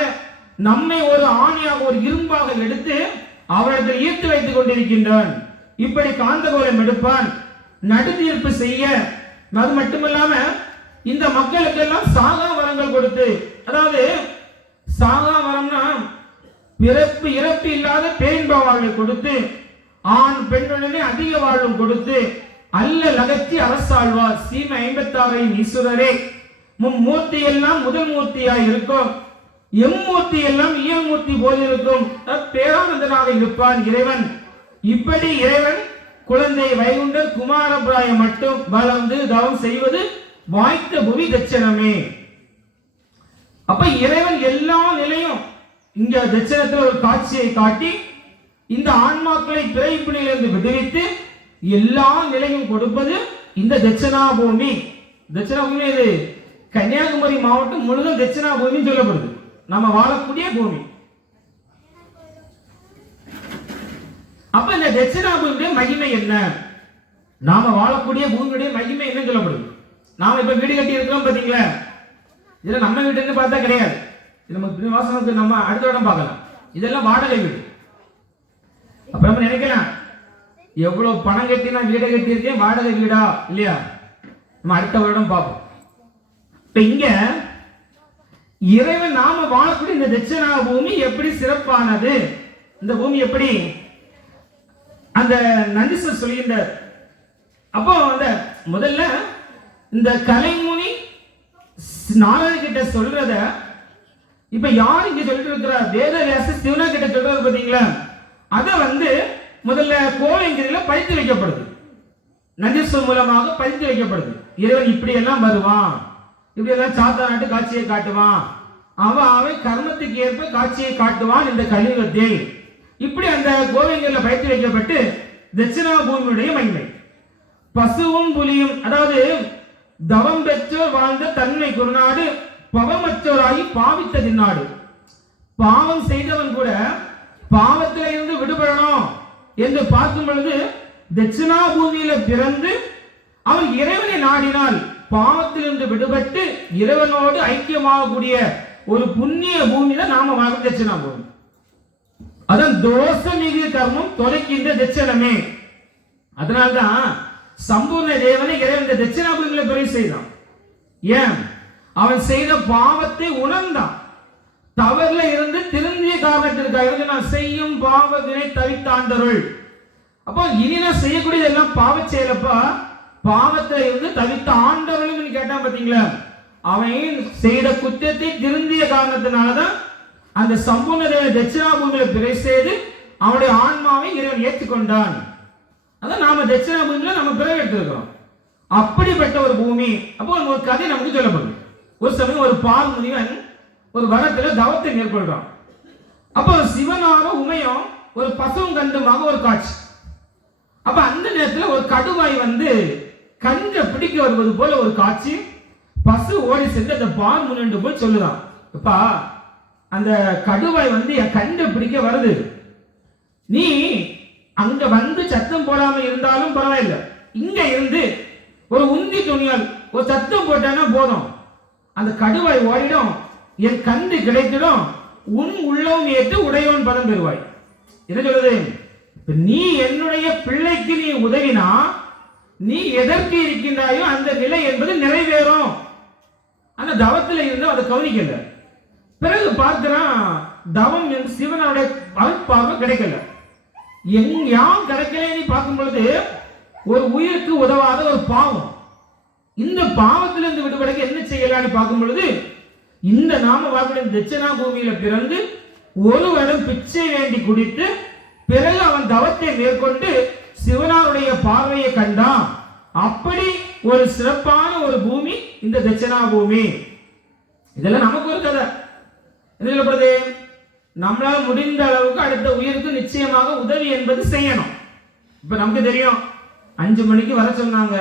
நம்மை ஒரு ஆணியாக ஒரு இரும்பாக எடுத்து அவரிடத்தில் ஈர்த்து வைத்துக் கொண்டிருக்கின்றான். இப்படி காந்த கோலம் எடுப்பான், நடுதீர்ப்பு செய்ய. அது மட்டுமில்லாம இந்த மக்களுக்கு எல்லாம் சாகா வரங்கள் கொடுத்து, அதாவது சாகா வரம்னா பிறப்பு இறப்பு இல்லாத பேரின்ப வாழ்வை கொடுத்து ஆண் பெண்ணுடனே அதிக வாழ்வும் கொடுத்து அல்ல லகச்சி அரசாழ்வார் சீமை 56 ஈஸ்வரரே. மும்மூர்த்தி எல்லாம் முதல் மூர்த்தியாய் இருக்கும், எம்மூர்த்தி எல்லாம் இயல்மூர்த்தி போல் இருக்கும், பேரானந்தனாக இருப்பான் இறைவன். இப்படி இறைவன் குழந்தை வைகுண்டர் குமாரபிராய மட்டும் வளர்ந்து தவம் செய்வது வாய்த்த புவி தட்சணமே. அப்ப இறைவன் எல்லா நிலையும் இங்க தட்சணத்தில் ஒரு காட்சியை காட்டி இந்த ஆன்மாக்களை பிறப்பிலிருந்து விடுவித்து எல்லா நிலையும் கொடுப்பது இந்த தட்சிணாபூமி. தட்சிணாபூமி இது கன்னியாகுமரி மாவட்டம் முழுவதும் தட்சிணாபூமி சொல்லப்படுது, நம்ம வாழக்கூடிய பூமி. அப்ப இந்த தட்சிணாபூமியுடைய மகிமை என்ன, நாம வாழக்கூடிய பூமியுடைய மகிமை என்ன சொல்லப்படுது? நாம இப்ப வீடு கட்டி இருக்கிறோம் பாத்தீங்களா, இதுல நம்ம வீட்டுன்னு பார்த்தா கிடையாது, இது நம்ம வாசனுக்கு நம்ம அடுத்த இடம் பார்க்கலாம், இதெல்லாம் வாடகை வீடு. அப்ப நம்ம நினைக்கலாம் எவ்வளவு பணம் கட்டி நான் வீடை கட்டி இருக்கேன், வாடகை வீடா இல்லையா, நம்ம அடுத்த வருடம் பார்ப்போம். இப்ப இங்க இறைவன் நாம வாழக்கூடிய இந்த தட்சிணா பூமி எப்படி சிறப்பானது, இந்த பூமி எப்படி அந்த நந்திசர் சொல்கின்றார். அப்போ அந்த முதல்ல இந்த கலைமுனி நாரதர் கிட்ட சொல்றத இப்ப யார் இங்க சொல்லிட்டு இருக்கிறார், வேதவியாச சிவனா கிட்ட சொல்றது பாத்தீங்களா, அத முதல்ல கோவிங்கிரியில பதித்து வைக்கப்படுது, நந்தீஸ்வர் மூலமாக பதித்து வைக்கப்படுது. இறைவன் இப்படி எல்லாம் வருவான், இப்படி எல்லாம் சாத்தா நாட்டு காட்சியை காட்டுவான், அவன் கர்மத்துக்கு ஏற்ப காட்சியை காட்டுவான் இந்த கலியுகத்தில். இப்படி அந்த கோவிங்கிரியில பதித்து வைக்கப்பட்டு தட்சிணா பூமியுடைய மகிமை. பசுவும் புலியும், அதாவது தவம் பெற்றோர் வாழ்ந்த தன்மை குருநாடு, பவமற்றோராகி பாவித்த தின்னாடு. பாவம் செய்தவன் கூட பாவத்தில இருந்து விடுபடணும் என்று பார்க்கும் பொழுது தட்சிணா பூமியில பிறந்து அவன் இறைவனை நாடினால் பாவத்திலிருந்து விடுபட்டு இறைவனோடு ஐக்கியமாகக்கூடிய ஒரு புண்ணிய பூமி தான் நாம வாழ்ந்த தட்சிணா பூமி. அதன் தோஷ மிகு கர்மம் தொலைக்கின்ற தட்சணமே. அதனால்தான் சம்பூர்ண தேவனை இறைவன் இந்த தட்சிணா பூமியில பிறகு செய்தான். ஏன்? அவன் செய்த பாவத்தை உணர்ந்தான், தவறுல இருந்து திருந்திய காரணத்திற்காக நான் செய்யும் பாவ வினை தவித்தாண்டருள். அப்போ இனி நான் செய்யக்கூடியது எல்லாம் பாவ செயலப்பா, பாவத்தை இருந்து தவித்த ஆண்டவர்களும் கேட்டான் பாத்தீங்களா, அவன் செய்த குற்றத்தை திருந்திய காரணத்தினாலதான் அந்த சம்பூர்ண தேவனை தட்சிணா பூமியில பிறை செய்து அவனுடைய ஆன்மாவை இறைவன் ஏற்றுக்கொண்டான். அதான் நாம தட்சிணா பூமியில நம்ம பிறகு எடுத்திருக்கிறோம். அப்படிப்பட்ட ஒரு பூமி. அப்போ ஒரு கதை நமக்கு சொல்லப்படுது. ஒரு சமயம் ஒரு பால் முனிவன் ஒரு வனத்துல தவத்தை மேற்கொள்றான். அப்போ சிவனாரும் உமையும் ஒரு பசுவும் கண்டுமாக ஒரு காட்சி. அப்ப அந்த நேரத்தில் ஒரு கடுவாய் கஞ்ச பிடிக்க வருவது போல ஒரு காட்சி. பசு ஓடி சென்று அந்த பால் முனிவன் போய் சொல்லுதான், அப்பா அந்த கடுவாய் என் கஞ்ச பிடிக்க வருது, நீ அங்க சத்தம் போடாம இருந்தாலும் பரவாயில்லை, இங்க இருந்து ஒரு உந்தி துணியால் ஒரு சத்தம் போட்டானா போதும், அந்த கடுவாய் ஓடிடும், என் கண்டு கிடைத்திடும், உன் உள்ளவும் ஏற்று உடையவன் பதம் பெறுவாய். என்ன சொல்றது? நீ என்னுடைய பிள்ளைக்கு நீ உதவினா நீ எதற்கு இருக்கின்றாயோ அந்த நிலை என்பது நிறைவேறும். அந்த தவத்தில் இருந்து அதை கவனிக்கல. பிறகு பார்க்கிறான் தவம் சிவனுடைய அருட்பார்வை கிடைக்கல. யாம் கிடைக்கல பார்க்கும் பொழுது ஒரு உயிருக்கு உதவாத ஒரு பாவம். இந்த பாவத்திலிருந்து விடுபட என்ன செய்யலான்னு பார்க்கும் பொழுது இந்த நாம வாக்குடைய தட்சிணா பூமியில பிறந்து ஒரு வருடம் பிச்சை வேண்டி குடித்து பிறகு அவன் தவத்தை மேற்கொண்டு சிவனாருடைய பார்வையை கண்டான். அப்படி ஒரு சிறப்பான ஒரு பூமி இந்த தட்சிணா பூமி. இதெல்லாம் நமக்கு ஒரு கதை. என்ன சொல்லப்படுது? நம்மளால் முடிந்த அளவுக்கு அடுத்த உயிருக்கு நிச்சயமாக உதவி என்பது செய்யணும். இப்ப நமக்கு தெரியும் 5 மணிக்கு வர சொன்னாங்க,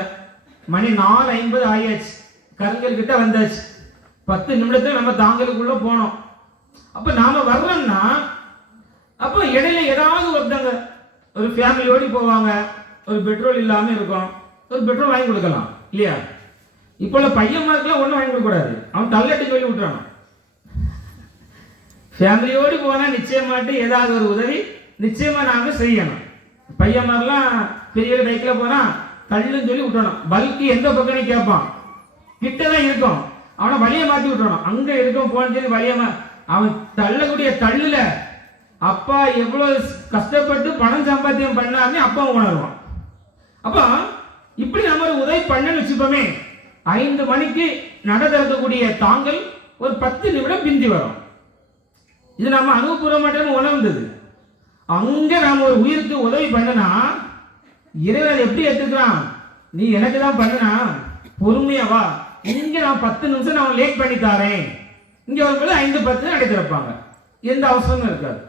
மணி 4:50 ஆயாச்சு, கருங்கல் கிட்ட வந்தாச்சு, 10 நிமிடத்துல நம்ம தாங்கலுக்குள்ள போனோம். அப்ப நாம வர்றோம்னா அப்ப இடையில ஏதாவது ஒருத்தங்க ஒரு ஃபேமிலியோடு போவாங்க, ஒரு பெட்ரோல் இல்லாம இருக்கும், ஒரு பெட்ரோல் வாங்கி கொடுக்கலாம் இல்லையா? இப்போ பையன்மாருக்குலாம் ஒன்றும் வாங்கி கொடுக்க கூடாது, அவன் தள்ளட்டு சொல்லி விட்டுறான். ஃபேமிலியோடு போனா நிச்சயமாட்டு ஏதாவது ஒரு உதவி நிச்சயமா நாம செய்யணும். பையன்மாரெல்லாம் பெரிய பைக்ல போனா தள்ளுன்னு சொல்லி விட்டணும். பல்கி எந்த பக்கம் கேட்பான், கிட்டதான் இருக்கும், அவனை வழியை மாற்றி விட்டுறணும். அங்க இருக்கும் போன்னு சொல்லி வழிய அவன் தள்ளக்கூடிய தள்ளுல அப்பா எவ்வளவு கஷ்டப்பட்டு பணம் சம்பாத்தியம் பண்ணாருன்னு அப்பா உணர்வான். அப்ப இப்படி நம்ம ஒரு உதவி பண்ணன்னு வச்சுப்போமே, 5 மணிக்கு நட திறக்கக்கூடிய தாங்கள் ஒரு 10 நிமிடம் பிந்தி வரும். இது நம்ம அனுபவபூர்வமாக உணர்ந்தது. அங்க நாம ஒரு உயிருக்கு உதவி பண்ணனா இறைவன் எப்படி எடுத்துக்கிறான், நீ எனக்கு தான் பண்ணனா பொறுமையா வா, இங்க நான் 10 நிமிஷம் நான் லேட் பண்ணி தாரேன், இங்க வரும்போது 5:10 நடை திறப்பாங்க, எந்த அவசரமும் இருக்காது.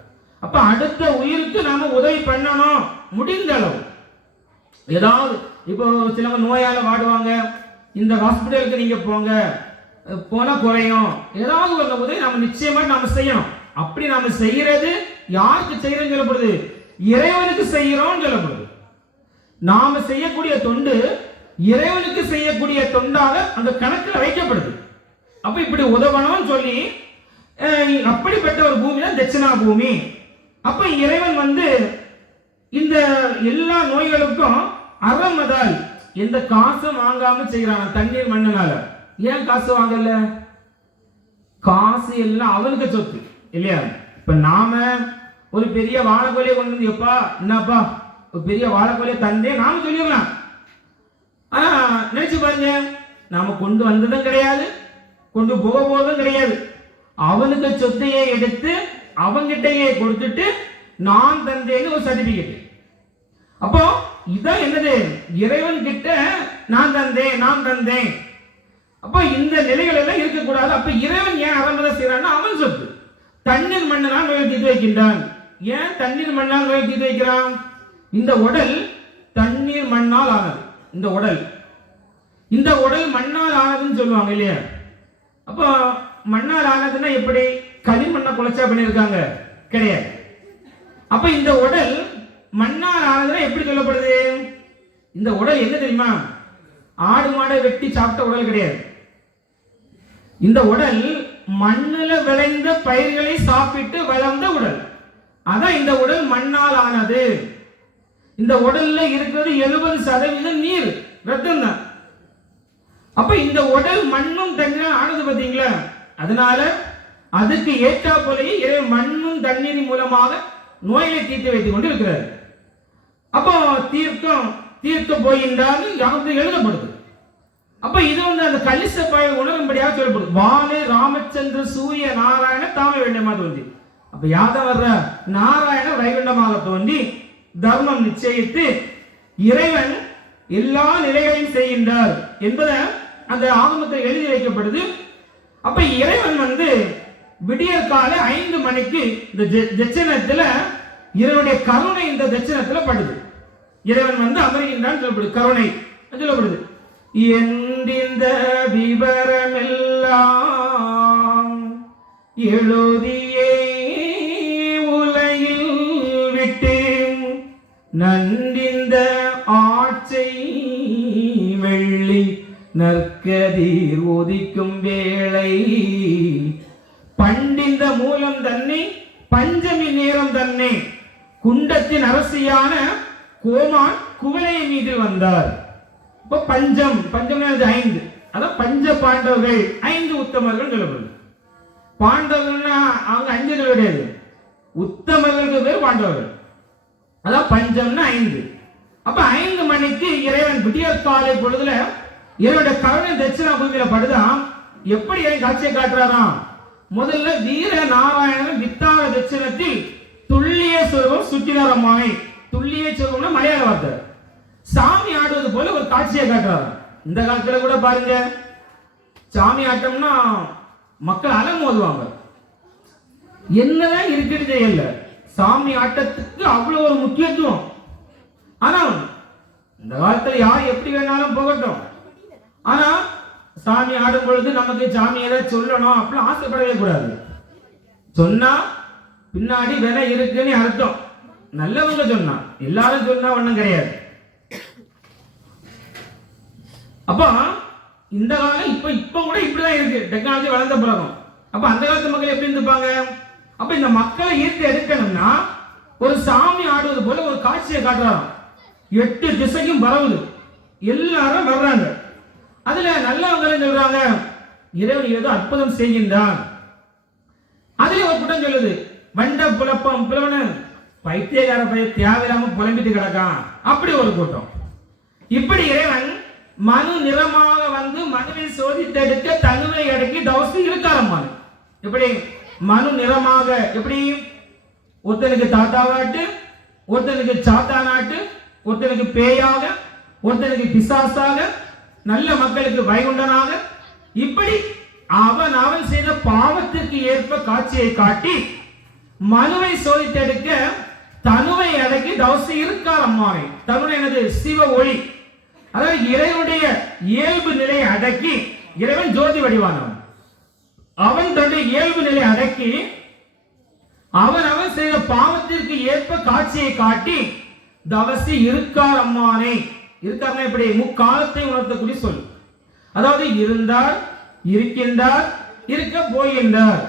அப்ப அடுத்த உயிருக்கு நாம உதவி பண்ணணும் முடிந்த அளவு. ஏதாவது இப்போ சிலவங்க நோயால வாடுவாங்க, இந்த ஹாஸ்பிட்டலுக்கு நீங்க போங்க, போனா குறையும், ஏதாவது ஒரு உதவி நம்ம நிச்சயமா நாம செய்யணும். அப்படி நாம செய்யறது யாருக்கு செய்யறோம் சொல்லப்படுது, இறைவனுக்கு செய்யறோம் சொல்லப்படுது. நாம செய்யக்கூடிய தொண்டு இறைவனுக்கு செய்யக்கூடிய தொண்டாக அந்த கணக்கில் வைக்கப்படுது. அப்ப இப்படி உதவணும் சொல்லி அப்படிப்பட்ட ஒரு பூமி தான் தட்சிணா பூமி. அப்ப இறைவன் இந்த எல்லா நோய்களுக்கும் அறமதால் எந்த காசும் வாங்காம செய்யறான், தண்ணீர் மண்ணுனால. ஏன் காசு வாங்கல? காசு எல்லாம் அவனுக்கு சொத்து இல்லையா? இப்ப நாம ஒரு பெரிய வாழைக்கோலையை கொண்டு வந்து, எப்பா என்னப்பா ஒரு பெரிய வாழைக்கோலையை தந்தே நாம சொல்லிடலாம். ஆனா நினைச்சு பாருங்க, நாம கொண்டு வந்ததும் கிடையாது, கொண்டு போக போவதும் கிடையாது. அவனுக்கு சொத்தையே எடுத்து அவங்கிட்டயே கொடுத்துட்டு நான் தந்தேன்னு ஒரு சர்டிபிகேட். அப்போ இதான் என்னது, இறைவன் கிட்ட நான் தந்தேன். அப்போ இந்த நிலைகள் எல்லாம் இருக்கக்கூடாது. அப்ப இறைவன் ஏன் அறமதை செய்யறான்னா அவன் சொத்து. தண்ணீர் மண்ணால் நோயை தீர்த்து வைக்கின்றான். ஏன் தண்ணீர் மண்ணால் நோயை தீர்த்து வைக்கிறான்? இந்த உடல் தண்ணீர் மண்ணால் ஆனது. இந்த உடல் மண்ணால் ஆனதுன்னு சொல்லுவாங்க இல்லையா? அப்போ மண்ணால் ஆனதுன்னா எப்படி? களிமண்ணை குலைச்சா பண்ணியிருக்காங்க கிடையாது. அப்ப இந்த உடல் மண்ணால் ஆனதுன்னா எப்படி சொல்லப்படுது? இந்த உடல் என்ன தெரியுமா? ஆடு மாடை வெட்டி சாப்பிட்ட உடல் கிடையாது. இந்த உடல் மண்ணில் விளைந்த பயிர்களை சாப்பிட்டு வளர்ந்த உடல். அதான் இந்த உடல் மண்ணால் ஆனது. இந்த உடல்ல இருக்கிறது 70% நீர், ரத்தம் தான். அப்ப இந்த உடல் மண்ணும் தண்ணீரும் ஆனது பாத்தீங்களா? அதனால அதுக்கு ஏற்றா போலயே மண்ணும் தண்ணீரின் மூலமாக நோயை தீர்த்து வைத்துக் கொண்டு இருக்கிறார். அப்போ தீர்க்க போகின்றார் எழுதப்படுது. அப்ப இது அந்த கலிச பயன் உணரும்படியாக சொல்லப்படுது. வானே ராமச்சந்திர சூரிய நாராயண தாம வேண்டமா தோன்றி. அப்ப யாதவ வர்ற நாராயண வைகுண்டமாக தோன்றி தர்மம் நிச்சயித்து இறைவன் எல்லா நிலைகளையும் செய்கின்றார் என்பதை அந்த ஆகமத்தில் எழுதி வைக்கப்படுது. அப்ப இறைவன் விடியற் கால 5 மணிக்கு இந்த தட்சணத்துல இறைவனுடைய கருணை இந்த தட்சணத்துல படுது. இறைவன் அமர்கின்றான் சொல்லப்படுது. கருணை சொல்லப்படுது. இந்த விவரமெல்லாம் எழுதியே உலகில் விட்டு நன்றிந்த ஆட்சை வெள்ளி நற்கதிர் உதிக்கும் வேளை பண்டிந்த மூலம் தன்னை பஞ்சமி நேரம் தன்னை குண்டத்தின் அரசியான கோமான் குவளை மீது வந்தார். இப்ப பஞ்சம் 5, அதான் பஞ்ச பாண்டவர்கள் 5 உத்தமர்கள் சொல்லப்படுது. பாண்டவர்கள்னா அவங்க 5 கிடையாது, உத்தமர்களுக்கு பேர் பாண்டவர்கள். அதான் பஞ்சம்னா 5. அப்ப 5 மணிக்கு இறைவன் விடியற் காலை பொழுதுல இறைவனுடைய கருணை தட்சிணா பூமியில படுதான். எப்படி காட்சியை காட்டுறாராம்? முதல்ல வீர நாராயணன் வித்தார தட்சிணத்தில் துல்லிய சொருபம் சுற்றினாரம்மாவை. துல்லிய சொருபம்னா மலையாள வார்த்தை. சாமி ஆடுவது போல ஒரு காட்சியை காட்டுறாராம். இந்த காலத்துல கூட பாருங்க, சாமி ஆட்டம்னா மக்கள் அலமோதுவாங்க. என்னதான் இருக்கிறது இல்ல, சாமி ஆட்டத்துக்கு அவ்வளவு ஒரு முக்கியத்துவம். ஆனா இந்த காலத்துல யார் எப்படி வேணாலும் போகட்டும், ஆனா சாமி ஆடும் பொழுது நமக்கு சாமி ஏதாவது சொல்லணும் அப்படி ஆசைப்படவே கூடாது. சொன்னா பின்னாடி விலை இருக்குன்னு அர்த்தம். நல்லவங்க சொன்னா, எல்லாரும் சொன்னா ஒண்ணும் கிடையாது. அப்ப இந்த காலம் இப்ப கூட இப்படிதான் இருக்கு, டெக்னாலஜி வளர்ந்த பிறகும். அப்ப அந்த காலத்து மக்கள் எப்படி இருந்திருப்பாங்க? அப்ப இந்த மக்களை ஈர்த்து எடுக்கணும்னா ஒரு சாமி ஆடுவது போல ஒரு காட்சியை காட்டுறாராம். 8 திசைக்கும் பரவுது, எல்லாரும் வர்றாங்க. அதுல நல்லவங்க சொல்றாங்க இறைவன் ஏதோ அற்புதம் செய்கின்றான். அதுல ஒரு கூட்டம் சொல்லுது வண்ட புலப்பம் புலவனு பைத்தியக்கார பைய தேவையில்லாம புலம்பிட்டு கிடக்கான், அப்படி ஒரு கூட்டம். இப்படி இறைவன் மனு நிறமாக வந்து மனுவை சோதித்தெடுக்க தனுவை அடக்கி தவசி இருக்காரம்மான். இப்படி மனு நிறமாக, எப்படி ஒருத்தனுக்கு தாத்தாவாட்டு, ஒருத்தனுக்கு சாத்தானாட்டு, ஒருத்தனுக்கு பேயாக, ஒருத்தனுக்கு பிசாசாக, நல்ல மக்களுக்கு வைகுண்டனாக, இப்படி அவன் அவன் செய்த பாவத்திற்கு ஏற்ப காட்சியை காட்டி மனுவை சோதித்தெடுக்க தனுவை அடக்கி தவசி இருக்கார் அம்மாவை. தனு எனது சிவ ஒளி, அதாவது இறைவனுடைய இயல்பு நிலையை அடக்கி, இறைவன் ஜோதி வடிவானவன், அவன் தன்னுடைய இயல்பு நிலை அடக்கி அவன் அவன் செய்த பாவத்திற்கு ஏற்ப காட்சியை காட்டி தவசி இருக்கார் அம்மானை. இருக்காருன்னா இப்படி முக்காலத்தை உணர்த்தக்கூடிய சொல். அதாவது இருந்தார், இருக்கின்றார், இருக்க போகின்றார்.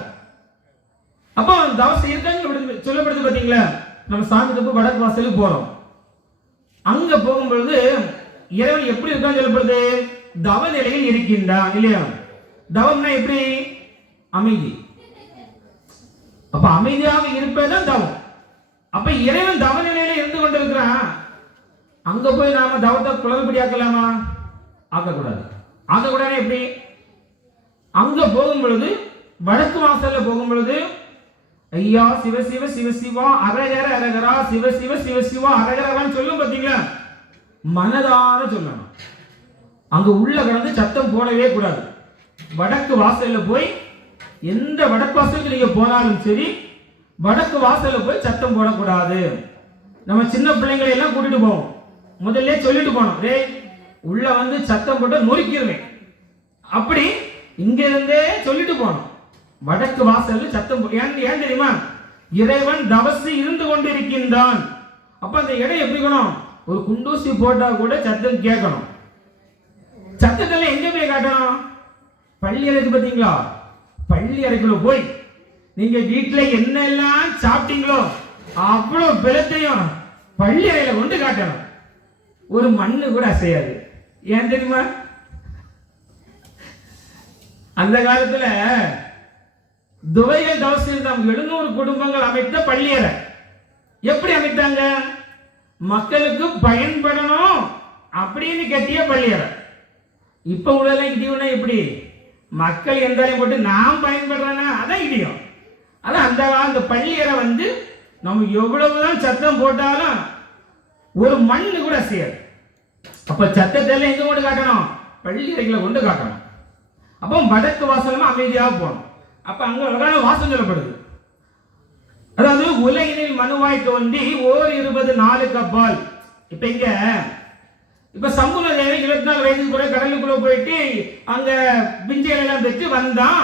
அப்போ தவசி இருக்கான்னு சொல்லப்படுது. பாத்தீங்களா, நம்ம சாமி தப்பு வடக்கு வாசலுக்கு போறோம். அங்க போகும்பொழுது இறைவன் எப்படி இருக்கான்னு சொல்லப்படுது, தவ நிலையில் இருக்கின்றான் இல்லையா. தவம்னா எப்படி, அமைதி. அப்ப அமைதியாக இருப்பதுதான் தவம். அப்ப இறைவன் தவ நிலையில இருந்து கொண்டிருக்கிறான். அங்க போய் நாம தவத்தை குளறுபடியாக்கலாமா? ஆக்கக்கூடாது. ஆக்கக்கூடாது. எப்படி, அங்க போகும் பொழுது வடக்கு வாசல்ல போகும் பொழுது ஐயா சிவ சிவ சிவ சிவா அரகர அரகரா சிவ சிவ சிவ சிவா அரகரவான்னு சொல்லும். பாத்தீங்களா, மனதார சொல்லணும். அங்க உள்ள கடந்து சத்தம் போடவே கூடாது. வடக்கு வாசல்ல போய் எந்த வடக்கு வாசலுக்கு நீங்க போனாலும் சரி, வடக்கு வாசல்ல போய் சத்தம் போடக்கூடாது. நம்ம சின்ன பிள்ளைங்களை எல்லாம் கூட்டிட்டு போவோம், முதல்ல சொல்லிட்டு போனோம், டேய் உள்ள வந்து சத்தம் போட்டு நொறுக்கிடுவேன். அப்படி இங்க இருந்தே சொல்லிட்டு போனோம். வடக்கு வாசல்ல சத்தம் ஏன் தெரியுமா, இறைவன் தவசி இருந்து கொண்டிருக்கின்றான். அப்ப அந்த இடம் எப்படி இருக்கணும், ஒரு குண்டூசி போட்டா கூட சத்தம் கேட்கணும். சத்தத்துல எங்க போய் காட்டணும், பள்ளி அறைக்கு. பாத்தீங்களா, பள்ளி அறைக்குள்ள போய் நீங்க வீட்டுல என்னெல்லாம் சாப்பிட்டீங்களோ அவ்வளவு பிளத்தையும் பள்ளி அறையில கொண்டு காட்டணும். ஒரு மண்ணு கூட அசையாது. ஏன் தெரியுமா, அந்த காலத்துல துவைகள் தவசில் 700 குடும்பங்கள் அமைத்த பள்ளியறை. எப்படி அமைத்தாங்க, மக்களுக்கு பயன்படணும் அப்படின்னு கட்டிய பள்ளியறை. இப்ப உள்ள இடியும்னா எப்படி, மக்கள் எந்தாலையும் போட்டு நாம் பயன்படுறானா அதான் இடியும். அதான் அந்த பள்ளியறை வந்து நம்ம எவ்வளவுதான் சத்தம் போட்டாலும் ஒரு மண்ணு கூட செய்யாது. அப்ப சத்தத்தை எங்க கொண்டு காட்டணும், பள்ளி அறைகளை கொண்டு காட்டணும். அப்போ வடக்கு வாசலும் அமைதியாக போகணும். அப்ப அங்க அழகான வாசம் சொல்லப்படுது. அதாவது உலகினில் மனுவாய் தோன்றி ஓர் 20 நாளுக்கு அப்பால். இப்ப இங்க இப்ப சம்புன தேவன் 24 வயதுக்கு பிறகு கடலுக்குள்ள போயிட்டு அங்க பிஞ்சைகள் எல்லாம் பெற்று வந்தான்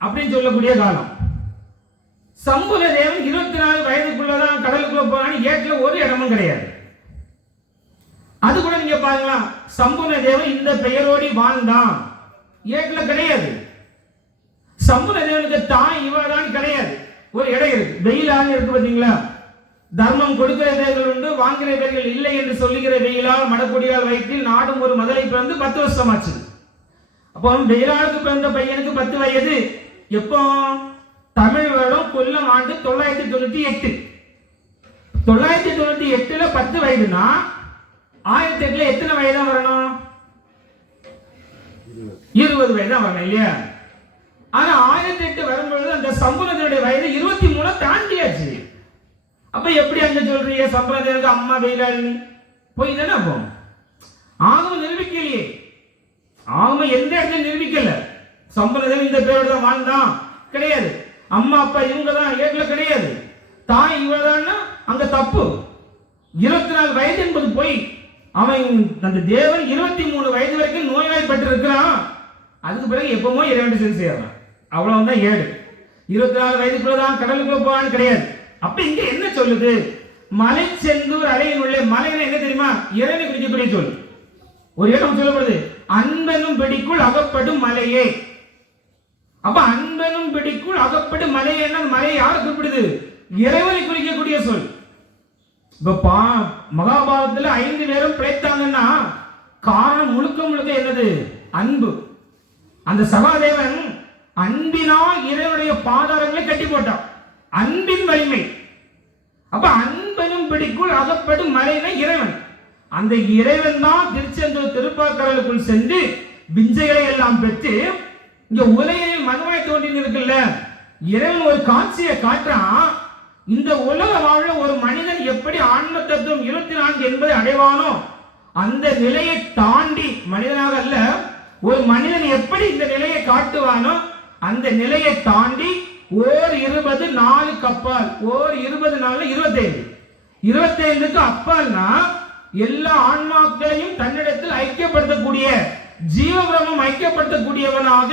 அப்படின்னு சொல்லக்கூடிய காலம். சம்புன தேவன் 24 வயதுக்குள்ளதான் கடலுக்குள்ள போனான்னு ஏட்ல ஒரு இடமும் கிடையாது. அது கூட நீங்க பாருங்களா, சம்புன தேவன் இந்த பெயரோடி வாழ்ந்தான், ஏட்ல கிடையாது. சம்புன தேவனுக்கு தாய் இவதான் கிடையாது. ஒரு இடம் இருக்கு, வெயிலாக இருக்கு. பாத்தீங்களா, தர்மம் கொடுக்கிற பேர்கள் உண்டு, வாங்குகிற பேர்கள் இல்லை என்று சொல்லுகிற வெயிலால் மடக்குடியால் வயிற்றில் நாடும் ஒரு மதுரை பிறந்து 10 வருஷம் ஆச்சு. அப்போ வெயிலாளுக்கு பிறந்த பையனுக்கு 10 வயது. எப்போ, தமிழ் வருடம் கொல்லம் ஆண்டு 998. 998ல 10 வயதுனா 1008ல எத்தனை வயதான் வரணும், 20 வயதான் வரணும் இல்லையா. ஆனா 1008 வரும்பொழுது அந்த சம்புனத்தினுடைய வயது 23 தாண்டியாச்சு. அப்ப எப்படி அங்க சொல்றீங்க சம்பிரதாயத்துக்கு அம்மா வெயிலாளி போய் தானே. அப்போ ஆகம நிரூபிக்கலையே, ஆகம எந்த இடத்துல நிரூபிக்கல. சம்பிரதாயம் இந்த பேரோட தான் வாழ்ந்தான் கிடையாது, அம்மா அப்பா இவங்க தான் ஏட்ல கிடையாது, தாய் இவதான்னா அங்க தப்பு. 24 வயது என்பது போய். அவன் அந்த தேவன் 23 வயது வரைக்கும் நோய்வாய்ப்பட்டு இருக்கிறான். அதுக்கு பிறகு எப்பவுமோ இறைவன் செஞ்சு செய்யறான். அவ்வளவுதான் 7. 24 வயதுக்குள்ளதான் கடலுக்குள்ள போவான்னு கிடையாது. அப்ப இங்க என்ன சொல்லுது, மலை செந்தூர் அலையின் உள்ள மலைன்னு என்ன தெரியுமா, இறைவனை குறிக்கக்கூடிய சொல். ஒரு இடம் சொல்லப்படுது, அன்பனும் பிடிக்குள் அகப்படும் மலையே. அப்ப அன்பனும் பிடிக்குள் அகப்படும் மலையே, மலையை யாரை குறிப்பிடுது, இறைவனை குறிக்கக்கூடிய சொல். இப்ப மகாபாரதத்துல 5 பேரும் பிழைத்தாங்கன்னா காரணம் முழுக்க முழுக்க என்னது, அன்பு. அந்த சகாதேவன் அன்பினால் இறைவனுடைய பாதாரங்களை கட்டி போட்டான். அன்பின் வலிமை. அப்ப அன்பனும் பிடிக்குள் அகப்படும் மறைன இறைவன். அந்த இறைவன் தான் திருச்செந்தூர் திருப்பாக்கடலுக்குள் சென்று விஞ்சைகளை எல்லாம் பெற்று இங்க உலகில் மனுவாய் தோன்றி இருக்குல்ல, இறைவன் ஒரு காட்சியை காட்டுறான். இந்த உலக வாழ்ல ஒரு மனிதன் எப்படி ஆன்ம தத்துவம் 24 என்பதை அடைவானோ அந்த நிலையை தாண்டி, மனிதனாக அல்ல, ஒரு மனிதன் எப்படி இந்த நிலையை காட்டுவானோ அந்த நிலையை தாண்டி ஓர் 20 நாளுக்கு அப்பால், ஓர் 20 நாள் 25க்கு அப்பால்னா எல்லா ஆன்மாக்களையும் தன்னிடத்தில் ஐக்கியப்படுத்தக்கூடிய ஜீவபிரமம் ஐக்கியப்படுத்தக்கூடியவனாக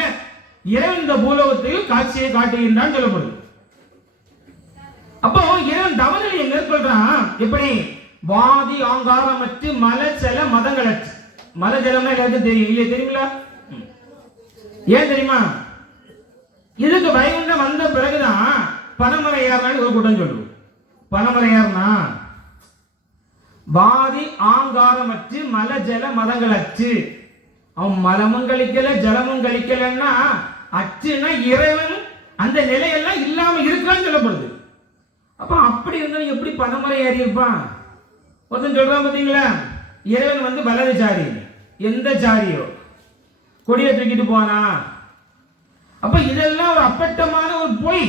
இறைவன் இந்த பூலோகத்தில் காட்சியை காட்டுகின்றான் சொல்லப்படுது. அப்போ இறைவன் தவநிலையை மேற்கொள்றான். எப்படி? வாதி ஆங்காரமற்று மலச்சல மதங்களற்று. மலஜலம்னா எல்லாருக்கும் தெரியும் இல்லையா? தெரியுங்களா? ஏன் தெரியுமா? இதுக்கு வைகுண்டம் வந்த பிறகுதான் பனமரையார்னு ஒரு கூட்டம் சொல்லுவோம். பனமரையார்னா வாதி ஆங்காரமற்று மலஜல மதங்களற்று. அவன் மலமும் கழிக்கல ஜலமும் கழிக்கலன்னா அச்சுன்னா இறைவன் அந்த நிலையெல்லாம் இல்லாம இருக்கான்னு சொல்லப்படுது. அப்ப அப்படி இருந்தா எப்படி பனமரை ஏறி இருப்பான்? ஒருத்தன் சொல்றான் பாத்தீங்களா, இறைவன் வந்து வலதுசாரி. எந்த சாரியோ கொடியை தூக்கிட்டு போனா. அப்ப இதெல்லாம் ஒரு அப்பட்டமான ஒரு பொய்.